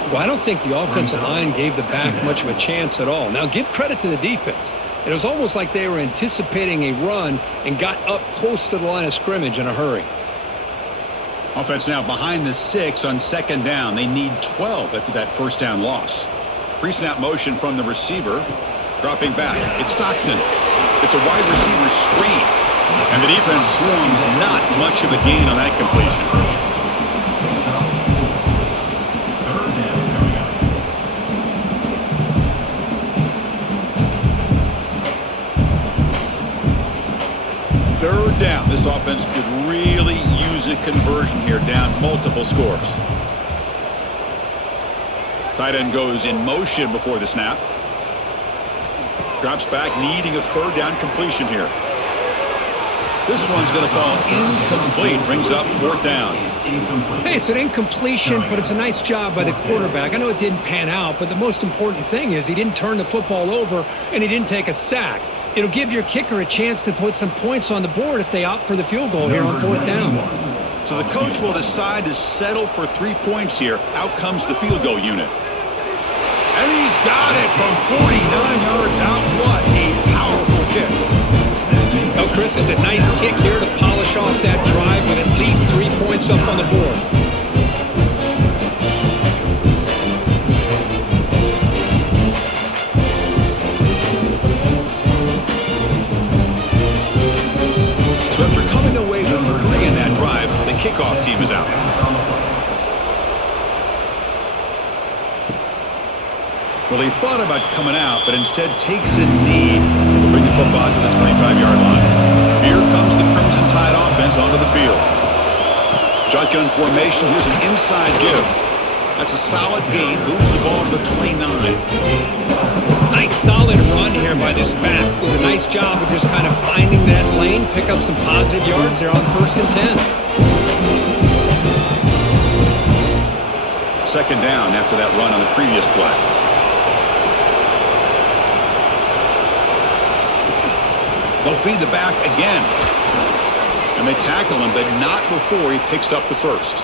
Well, I don't think the offensive line gave the back much of a chance at all. Now, give credit to the defense. It was almost like they were anticipating a run and got up close to the line of scrimmage in a hurry. Offense now behind the 6 on 2nd down. They need 12 after that first down loss. Pre-snap motion from the receiver. Dropping back. It's Stockton. It's a wide receiver screen. And the defense swarms not much of a gain on that completion. Third down. This offense could really use a conversion here, down multiple scores. Tight end goes in motion before the snap. Drops back, needing a 3rd down completion here. This one's going to fall incomplete. Brings up 4th down. Hey, it's an incompletion, but it's a nice job by the quarterback. I know it didn't pan out, but the most important thing is he didn't turn the football over and he didn't take a sack. It'll give your kicker a chance to put some points on the board if they opt for the field goal here on 4th down. So the coach will decide to settle for 3 points here. Out comes the field goal unit. And he's got it from 49 yards out. What a powerful kick. Oh, Chris, it's a nice kick here to polish off that drive with at least 3 points up on the board. So after coming away with 3 in that drive, the kickoff team is out. Well, he thought about coming out, but instead takes a knee to bring the football to the 25-yard line. Here comes the Crimson Tide offense onto the field. Shotgun formation. Here's an inside give. That's a solid gain. Moves the ball to the 29. Nice solid run here by this back. Did a nice job of just kind of finding that lane, pick up some positive yards there on 1st and 10. 2nd down after that run on the previous play. They'll feed the back again. And they tackle him, but not before he picks up the 1st.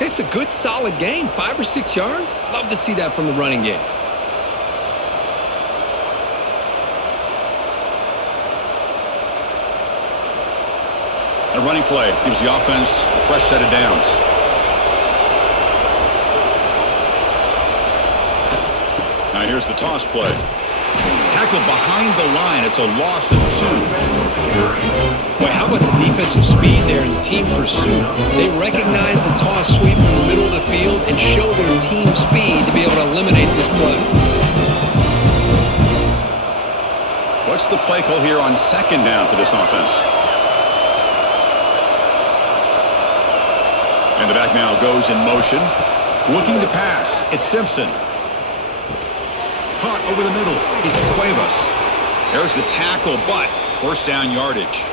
It's a good solid gain, 5 or 6 yards. Love to see that from the running game. A running play gives the offense a fresh set of downs. Now here's the toss play. Tackled behind the line. It's a loss of 2. Boy, how about the defensive speed there and team pursuit? They recognize the toss sweep from the middle of the field and show their team speed to be able to eliminate this play. What's the play call here on 2nd down for this offense? And the back now goes in motion. Looking to pass. It's Simpson. Caught over the middle. It's Cuevas. There's the tackle, but 1st down yardage.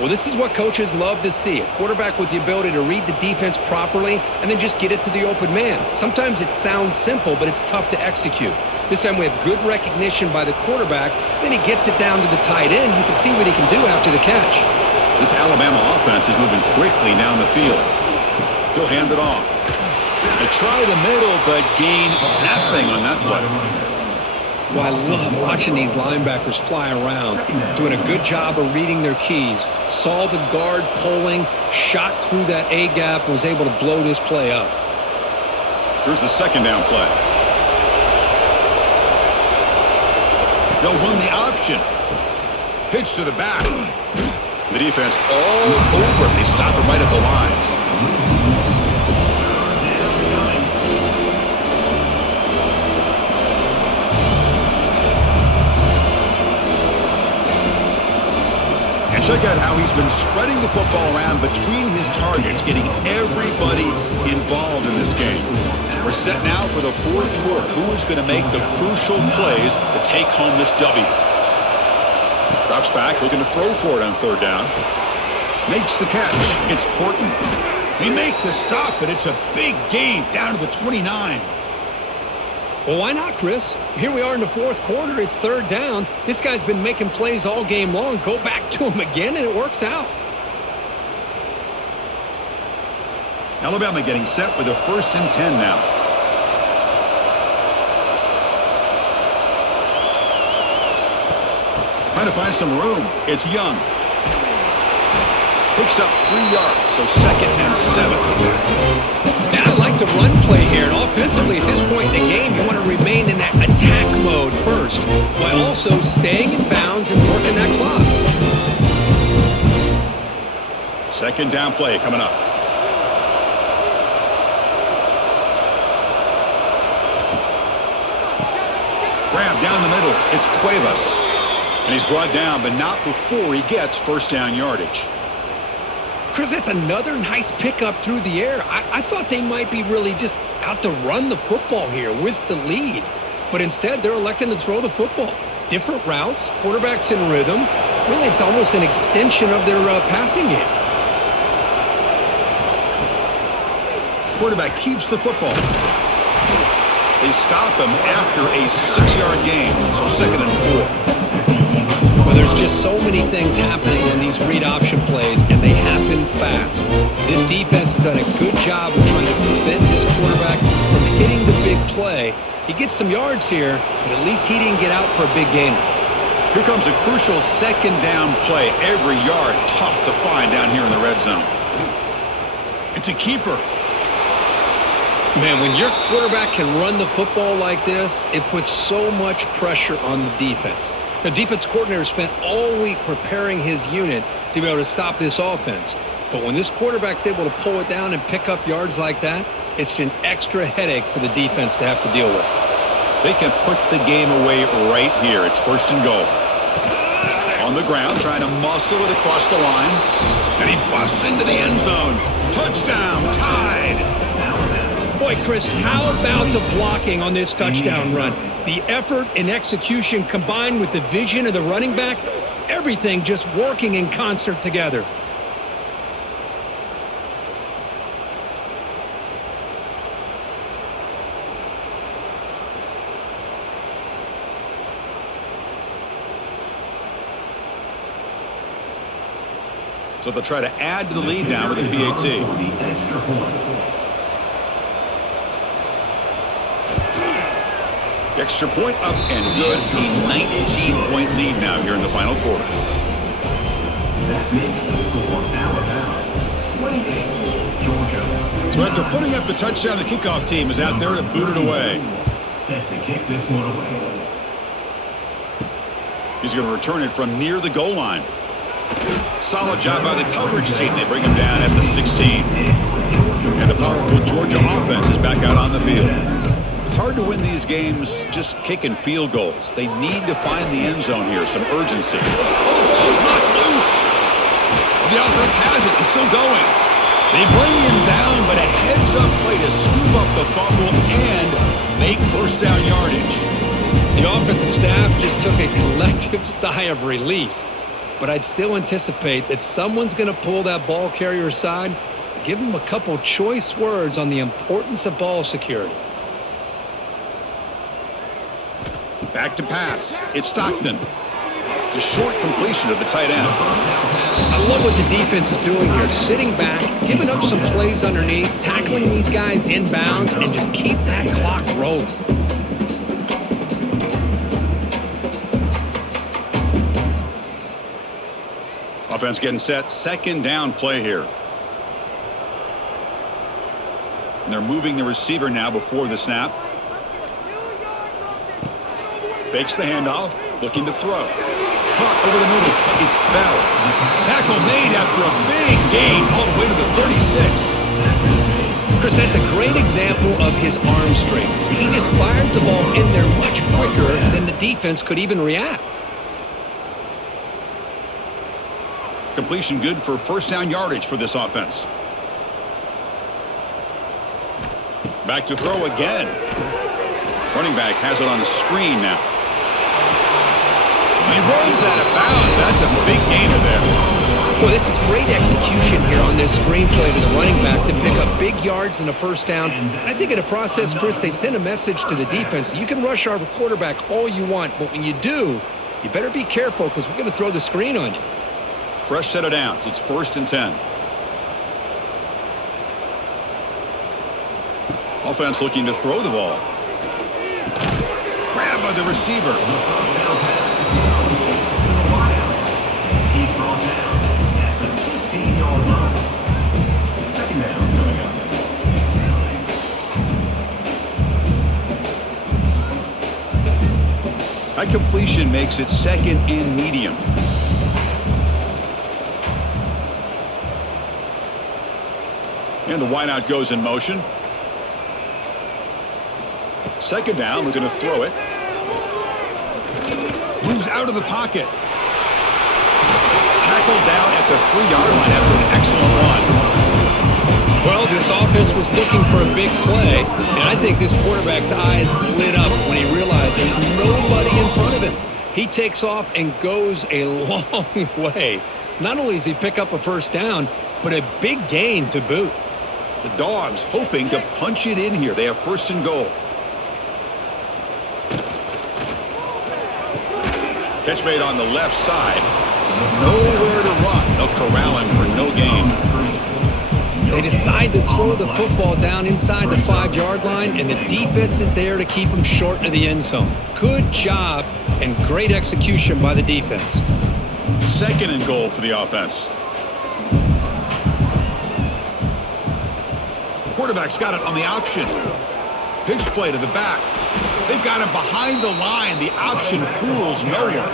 Well, this is what coaches love to see. A quarterback with the ability to read the defense properly and then just get it to the open man. Sometimes it sounds simple, but it's tough to execute. This time we have good recognition by the quarterback. Then he gets it down to the tight end. You can see what he can do after the catch. This Alabama offense is moving quickly down the field. He'll hand it off. They try the middle, but gain nothing on that play. Well, I love watching these linebackers fly around, doing a good job of reading their keys. Saw the guard pulling, shot through that A-gap, and was able to blow this play up. Here's the second down play. They'll run the option. Pitch to the back. The defense all over it. They stop it right at the line. And check out how he's been spreading the football around between his targets, getting everybody involved in this game. We're set now for the fourth quarter. Who is going to make the crucial plays to take home this W? Drops back, looking to throw for it on third down. Makes the catch. It's Horton. They make the stop, but it's a big gain down to the 29. Well, why not, Chris? Here we are in the fourth quarter. It's third down. This guy's been making plays all game long. Go back to him again, and it works out. Alabama getting set with a 1st and 10 now. Trying to find some room. It's Young. Picks up 3 yards, so 2nd and 7. Now I like the run play here. And offensively, at this point in the game, you want to remain in that attack mode first, while also staying in bounds and working that clock. 2nd down play coming up. Grab down the middle. It's Cuevas. And he's brought down, but not before he gets 1st down yardage. Chris, that's another nice pickup through the air. I thought they might be really just out to run the football here with the lead. But instead, they're electing to throw the football. Different routes, quarterbacks in rhythm. Really, it's almost an extension of their passing game. Quarterback keeps the football. They stop him after a 6-yard gain, so 2nd and 4. Well, there's just so many things happening on these read option plays, and they happen fast. This defense has done a good job of trying to prevent this quarterback from hitting the big play. He gets some yards here, but at least he didn't get out for a big gainer. Here comes a crucial 2nd down play. Every yard tough to find down here in the red zone. It's a keeper. Man, when your quarterback can run the football like this, it puts so much pressure on the defense. The defense coordinator spent all week preparing his unit to be able to stop this offense. But when this quarterback's able to pull it down and pick up yards like that, it's an extra headache for the defense to have to deal with. They can put the game away right here. It's 1st and goal. On the ground, trying to muscle it across the line. And he busts into the end zone. Touchdown, tied. Boy, Chris, how about the blocking on this touchdown run? The effort and execution combined with the vision of the running back, everything just working in concert together. So they'll try to add to the lead now with a PAT. Extra point up and good. A 19-point lead now here in the final quarter. That makes the score Alabama 28, Georgia. So after putting up the touchdown, the kickoff team is out there to boot it away. Set to kick this one away. He's going to return it from near the goal line. Solid job by the coverage team. They bring him down at the 16. And the powerful Georgia offense is back out on the field. It's hard to win these games just kicking field goals. They need to find the end zone here, some urgency. Oh, the ball's knocked loose. The offense has it and still going. They bring him down, but a heads-up play to scoop up the fumble and make 1st down yardage. The offensive staff just took a collective sigh of relief. but I'd still anticipate that someone's going to pull that ball carrier aside, give him a couple choice words on the importance of ball security. Back to pass. It's Stockton. It's a short completion of the tight end. I love what the defense is doing here. Sitting back, giving up some plays underneath, tackling these guys inbounds, and just keep that clock rolling. Offense getting set. Second down play here. And they're moving the receiver now before the snap. Fakes the handoff. Looking to throw. Caught over the middle. It's Bell. Tackle made after a big gain all the way to the 36. Chris, that's a great example of his arm strength. He just fired the ball in there much quicker than the defense could even react. Completion good for first down yardage for this offense. Back to throw again. Running back has it on the screen now. He runs out of bounds. That's a big gainer there. Well, this is great execution here on this screenplay to the running back to pick up big yards and a first down. I think in the process, Chris, they send a message to the defense. You can rush our quarterback all you want, but when you do, you better be careful because we're going to throw the screen on you. Fresh set of downs. It's 1st and 10. Offense looking to throw the ball. Grab by the receiver. He's brought down at the 15-yard line. Second down coming up. That completion makes it second and medium. And the wideout goes in motion. Second down, we're going to throw it. Moves out of the pocket. Tackled down at the 3-yard line after an excellent run. Well, this offense was looking for a big play, and I think this quarterback's eyes lit up when he realized there's nobody in front of him. He takes off and goes a long way. Not only does he pick up a first down, but a big gain to boot. The Dogs hoping to punch it in here. They have 1st and goal. Catch made on the left side. Nowhere to run. They'll corral him for no gain. They decide to throw the football down inside the 5-yard line, and the defense is there to keep him short of the end zone. Good job and great execution by the defense. 2nd and goal for the offense. Quarterback's got it on the option. Pitch play to the back. They've got him behind the line. The option fools no one.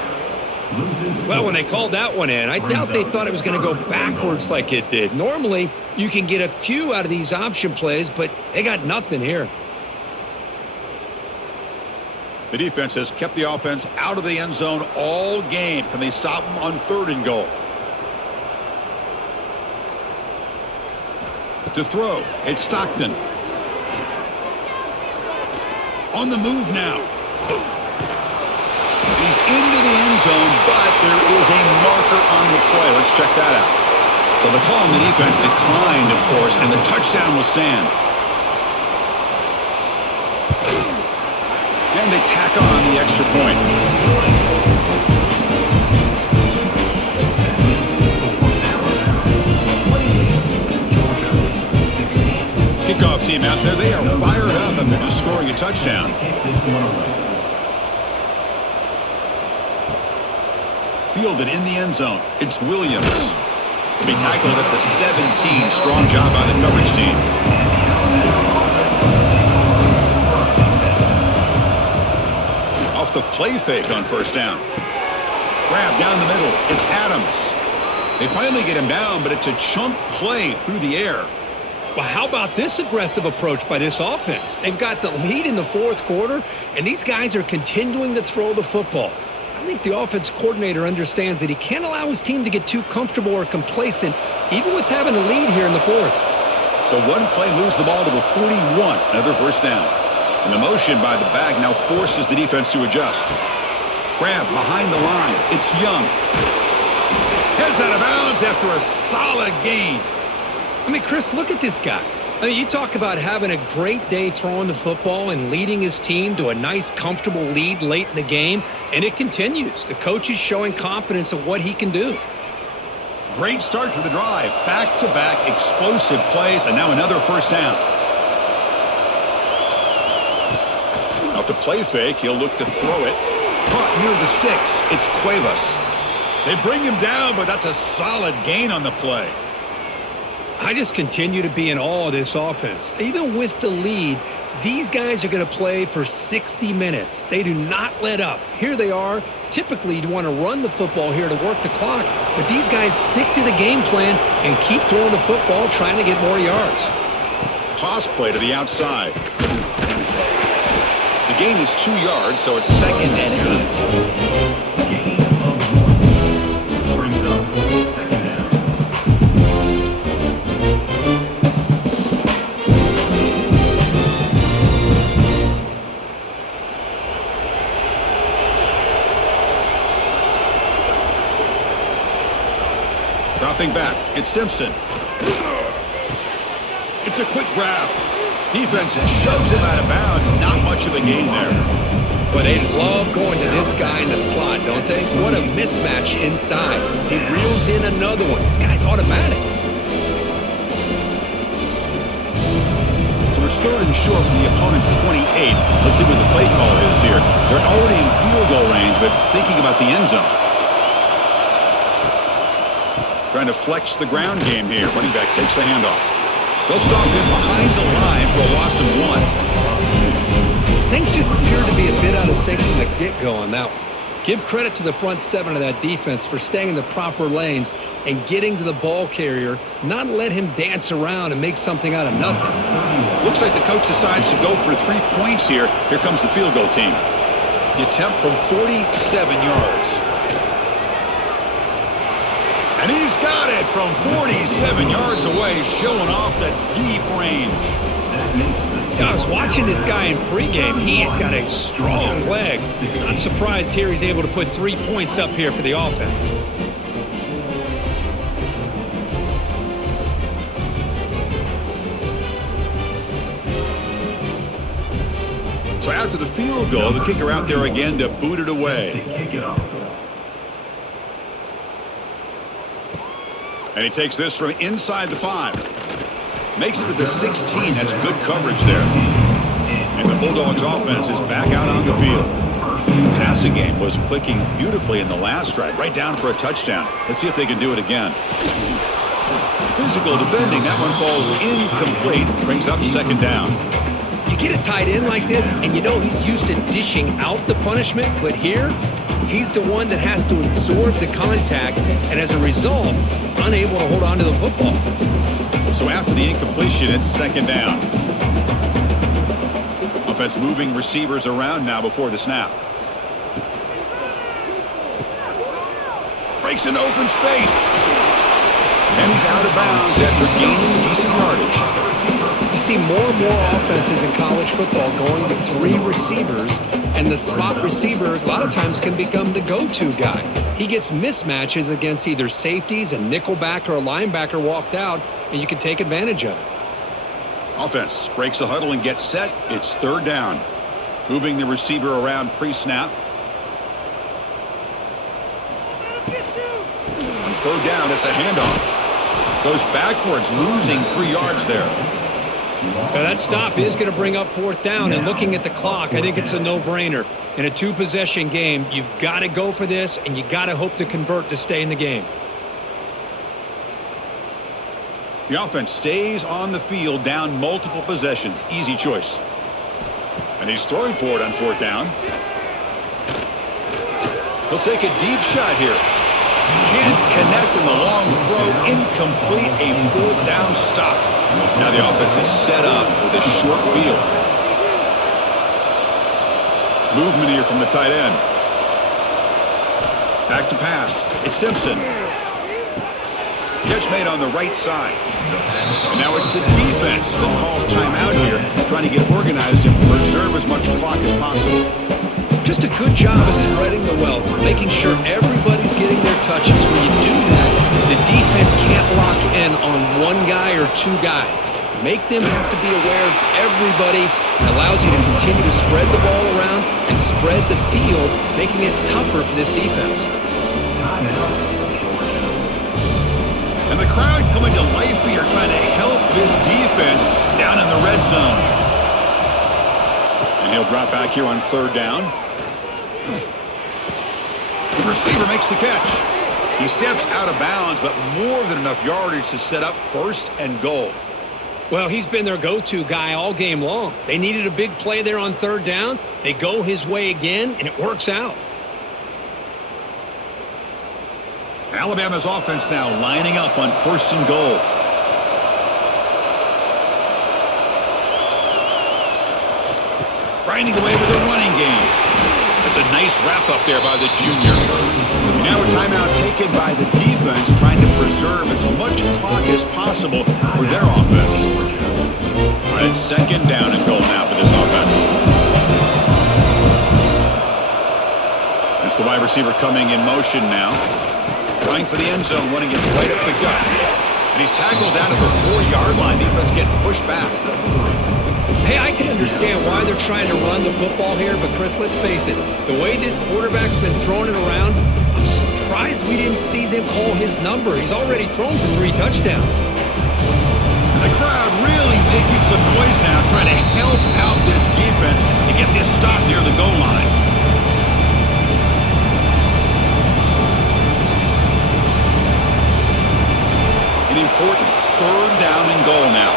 Well, when they called that one in, I doubt they thought it was going to go backwards like it did. Normally, you can get a few out of these option plays, but they got nothing here. The defense has kept the offense out of the end zone all game. Can they stop them on 3rd and goal? To throw, it's Stockton. On the move now. He's into the end zone, but there is a marker on the play. Let's check that out. So the call on the defense declined, of course, and the touchdown will stand. And they tack on the extra point. Kickoff team out there, they are fired up after just scoring a touchdown. Fielded in the end zone. It's Williams. He'll be tackled at the 17. Strong job by the coverage team. Off the play fake on 1st down. Grab down the middle. It's Adams. They finally get him down, but it's a chunk play through the air. Well, how about this aggressive approach by this offense? They've got the lead in the 4th quarter, and these guys are continuing to throw the football. I think the offense coordinator understands that he can't allow his team to get too comfortable or complacent, even with having a lead here in the 4th. So one play moves the ball to the 41, another first down. And the motion by the back now forces the defense to adjust. Grab behind the line. It's Young. Gets out of bounds after a solid gain. I mean, Chris, look at this guy. I mean, you talk about having a great day throwing the football and leading his team to a nice, comfortable lead late in the game, and it continues. The coach is showing confidence of what he can do. Great start to the drive. Back-to-back explosive plays, and now another first down. Off the play fake, he'll look to throw it. Caught near the sticks. It's Cuevas. They bring him down, but that's a solid gain on the play. I just continue to be in awe of this offense. Even with the lead, these guys are going to play for 60 minutes. They do not let up. Here they are. Typically, you'd want to run the football here to work the clock, but these guys stick to the game plan and keep throwing the football, trying to get more yards. Toss play to the outside. The gain is 2 yards, so it's 2nd and 8. Gain of 1. Brings up 2nd down. Dropping back, it's Simpson. It's a quick grab. Defense shoves him out of bounds. Not much of a gain there. But they love going to this guy in the slot, don't they? What a mismatch inside. He reels in another one. This guy's automatic. So it's 3rd and short from the opponent's 28. Let's see what the play call is here. They're already in field goal range, but thinking about the end zone. Trying to flex the ground game here. Running back takes the handoff. They'll stop him behind the line for a loss of 1. Things just appear to be a bit out of sync from the get-go on that one. Give credit to the front 7 of that defense for staying in the proper lanes and getting to the ball carrier, not let him dance around and make something out of nothing. Looks like the coach decides to go for 3 points here. Here comes the field goal team. The attempt from 47 yards. And he's got it from 47 yards away, showing off the deep range. I was watching this guy in pregame. He has got a strong leg. Not surprised here he's able to put 3 points up here for the offense. So after the field goal, the kicker out there again to boot it away. To kick it off. And he takes this from inside the 5. Makes it to the 16. That's good coverage there. And the Bulldogs offense is back out on the field. Passing game was clicking beautifully in the last drive. Right down for a touchdown. Let's see if they can do it again. Physical defending. That one falls incomplete. Brings up 2nd down. You get a tight end like this, and you know he's used to dishing out the punishment, but here, he's the one that has to absorb the contact, and as a result, he's unable to hold on to the football. So after the incompletion, it's 2nd down. Offense moving receivers around now before the snap. Breaks into open space. And he's out of bounds after gaining decent yardage. You see more and more offenses in college football going to 3 receivers, and the slot receiver a lot of times can become the go-to guy. He gets mismatches against either safeties, a nickelback, or a linebacker walked out, and you can take advantage of it. Offense breaks the huddle and gets set. It's 3rd down. Moving the receiver around pre-snap. On 3rd down, it's a handoff. Goes backwards, losing 3 yards there. Now that stop is going to bring up 4th down, and looking at the clock, I think it's a no-brainer. In a 2-possession game, you've got to go for this, and you got to hope to convert to stay in the game. The offense stays on the field, down multiple possessions. Easy choice. And he's throwing for it on 4th down. He'll take a deep shot here. Can't connect in the long throw. Incomplete. A 4th down stop. Now the offense is set up with a short field. Movement here from the tight end. Back to pass. It's Simpson. Catch made on the right side. And now it's the defense that calls timeout here, trying to get organized and preserve as much clock as possible. Just a good job of spreading the wealth, making sure everybody's getting their touches. When you do that, The defense can't lock in on one guy or two guys. Make them have to be aware of everybody. It allows you to continue to spread the ball around and spread the field, making it tougher for this defense. And the crowd coming to life here, trying to help this defense down in the red zone. And he'll drop back here on third down. The receiver makes the catch. He steps out of bounds, but more than enough yardage to set up first and goal. Well, he's been their go-to guy all game long. They needed a big play there on third down. They go his way again, and it works out. Alabama's offense now lining up on first and goal. Grinding away with a running game. That's a nice wrap-up there by the junior. And now a timeout taken by the defense, trying to preserve as much clock as possible for their offense. All right, second down and goal now for this offense. That's the wide receiver coming in motion now. Trying for the end zone, running it right up the gut. And he's tackled down at the 4-yard line. Defense getting pushed back. Hey, I can understand why they're trying to run the football here, but Chris, let's face it, the way this quarterback's been throwing it around, I'm surprised we didn't see them call his number. He's already thrown for 3 touchdowns. And the crowd really making some noise now, trying to help out this defense to get this stop near the goal line. An important third down and goal now.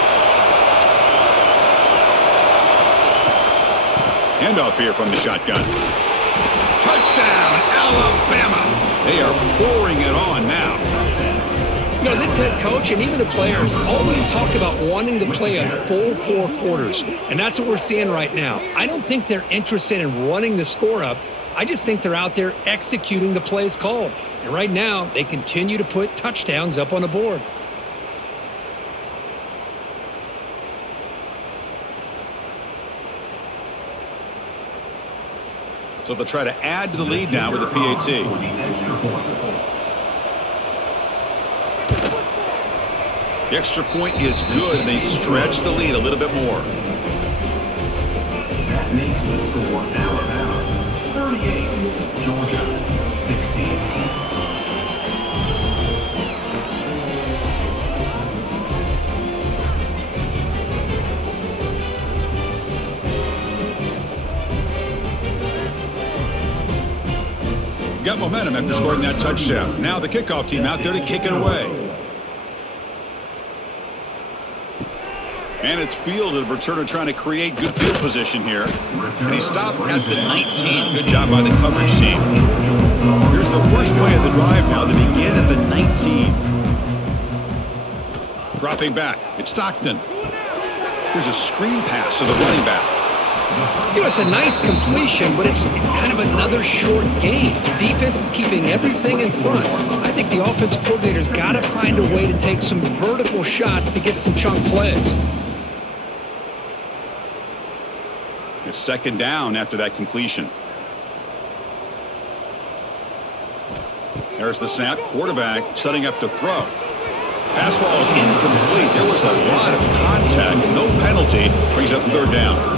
Handoff here from the shotgun. Touchdown, Alabama. They are pouring it on now. You know, this head coach and even the players always talk about wanting to play a full 4 quarters, and that's what we're seeing right now. I don't think they're interested in running the score up. I just think they're out there executing the plays called. And right now, they continue to put touchdowns up on the board. So they'll try to add to the lead now with the PAT. The extra point is good, and they stretch the lead a little bit more. That makes the score Alabama 38, Georgia 16. Got momentum after scoring that touchdown. Now the kickoff team out there to kick it away. And it's fielded. Returner trying to create good field position here. And he stopped at the 19. Good job by the coverage team. Here's the first play of the drive now. They begin at the 19. Dropping back. It's Stockton. Here's a screen pass to the running back. You know, it's a nice completion, but it's kind of another short game. The defense is keeping everything in front. I think the offensive coordinator's got to find a way to take some vertical shots to get some chunk plays. It's second down after that completion. There's the snap. Quarterback setting up to throw. Pass ball is incomplete. There was a lot of contact. No penalty. Brings up third down.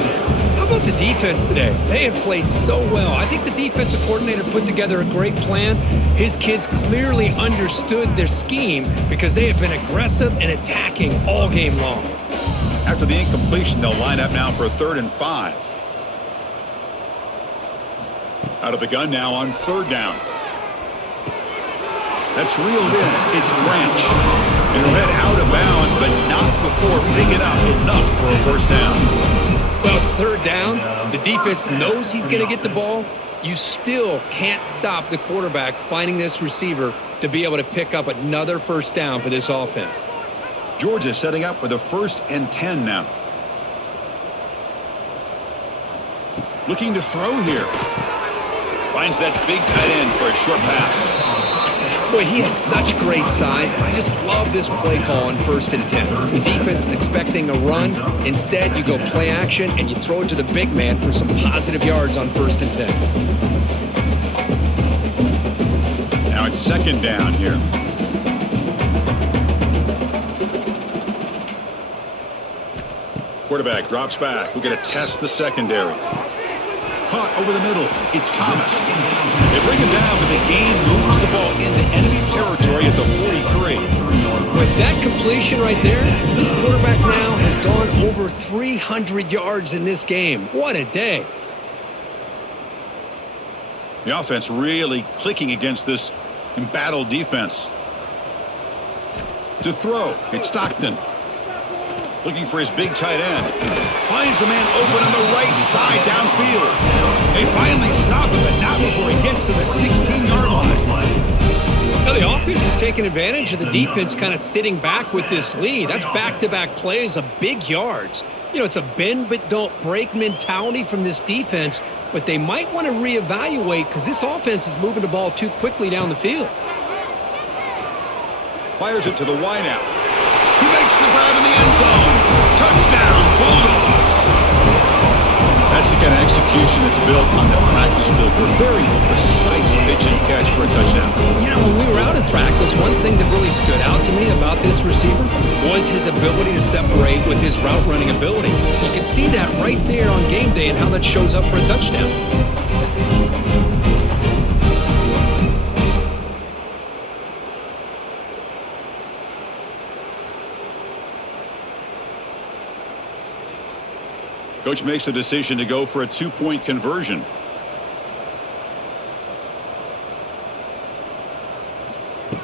How about the defense today? They have played so well. I think the defensive coordinator put together a great plan. His kids clearly understood their scheme because they have been aggressive and attacking all game long. After the incompletion, they'll line up now for a 3rd and 5. Out of the gun now on 3rd down. That's reeled in. It's Branch. It'll head out of bounds, but not before picking up enough for a first down. Well, it's 3rd down. The defense knows he's going to get the ball. You still can't stop the quarterback finding this receiver to be able to pick up another first down for this offense. Georgia setting up with a 1st and 10 now. Looking to throw here. Finds that big tight end for a short pass. Boy, he has such great size. I just love this play call on 1st and 10. The defense is expecting a run. Instead, you go play action and you throw it to the big man for some positive yards on 1st and 10. Now it's 2nd down here. Quarterback drops back. We're going to test the secondary. Caught over the middle. It's Thomas. They bring him down, but the game moves the ball into enemy territory at the 43. With that completion right there, this quarterback now has gone over 300 yards in this game. What a day. The offense really clicking against this embattled defense. To throw, it's Stockton. Looking for his big tight end. Finds a man open on the right side downfield. They finally stop him, but not before he gets to the 16-yard line. Now the offense is taking advantage of the defense kind of sitting back with this lead. That's back-to-back plays of big yards. You know, it's a bend but don't break mentality from this defense, but they might want to reevaluate because this offense is moving the ball too quickly down the field. Fires it to the wideout. He makes the grab in the end zone. Touchdown, Bulldogs. That's the kind of execution that's built on the practice field. A very precise pitch and catch for a touchdown. You know, when we were out at practice, one thing that really stood out to me about this receiver was his ability to separate with his route running ability. You can see that right there on game day and how that shows up for a touchdown. Coach makes the decision to go for a two-point conversion.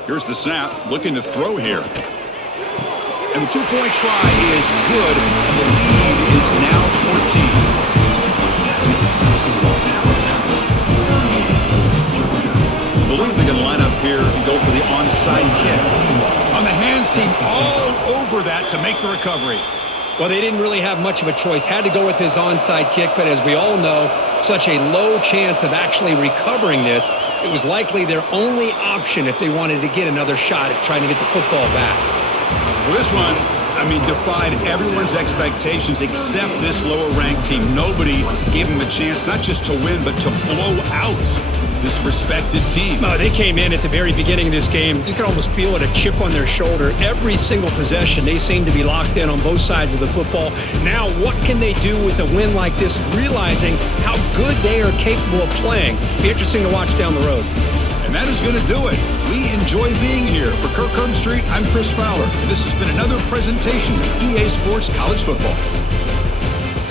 Here's the snap, looking to throw here. And the two-point try is good, and the lead is now 14. I believe they're going to line up here and go for the onside kick. On the hands team, all over that to make the recovery. Well, they didn't really have much of a choice. Had to go with his onside kick, but as we all know, such a low chance of actually recovering this. It was likely their only option if they wanted to get another shot at trying to get the football back. Well, this one, defied everyone's expectations except this lower-ranked team. Nobody gave them a chance not just to win, but to blow out this respected team. They came in at the very beginning of this game. You could almost feel it, a chip on their shoulder. Every single possession, they seem to be locked in on both sides of the football. Now, what can they do with a win like this, realizing how good they are capable of playing? Be interesting to watch down the road. And that is going to do it. We enjoy being here. For Kirk Street, I'm Chris Fowler, and this has been another presentation of EA Sports College Football.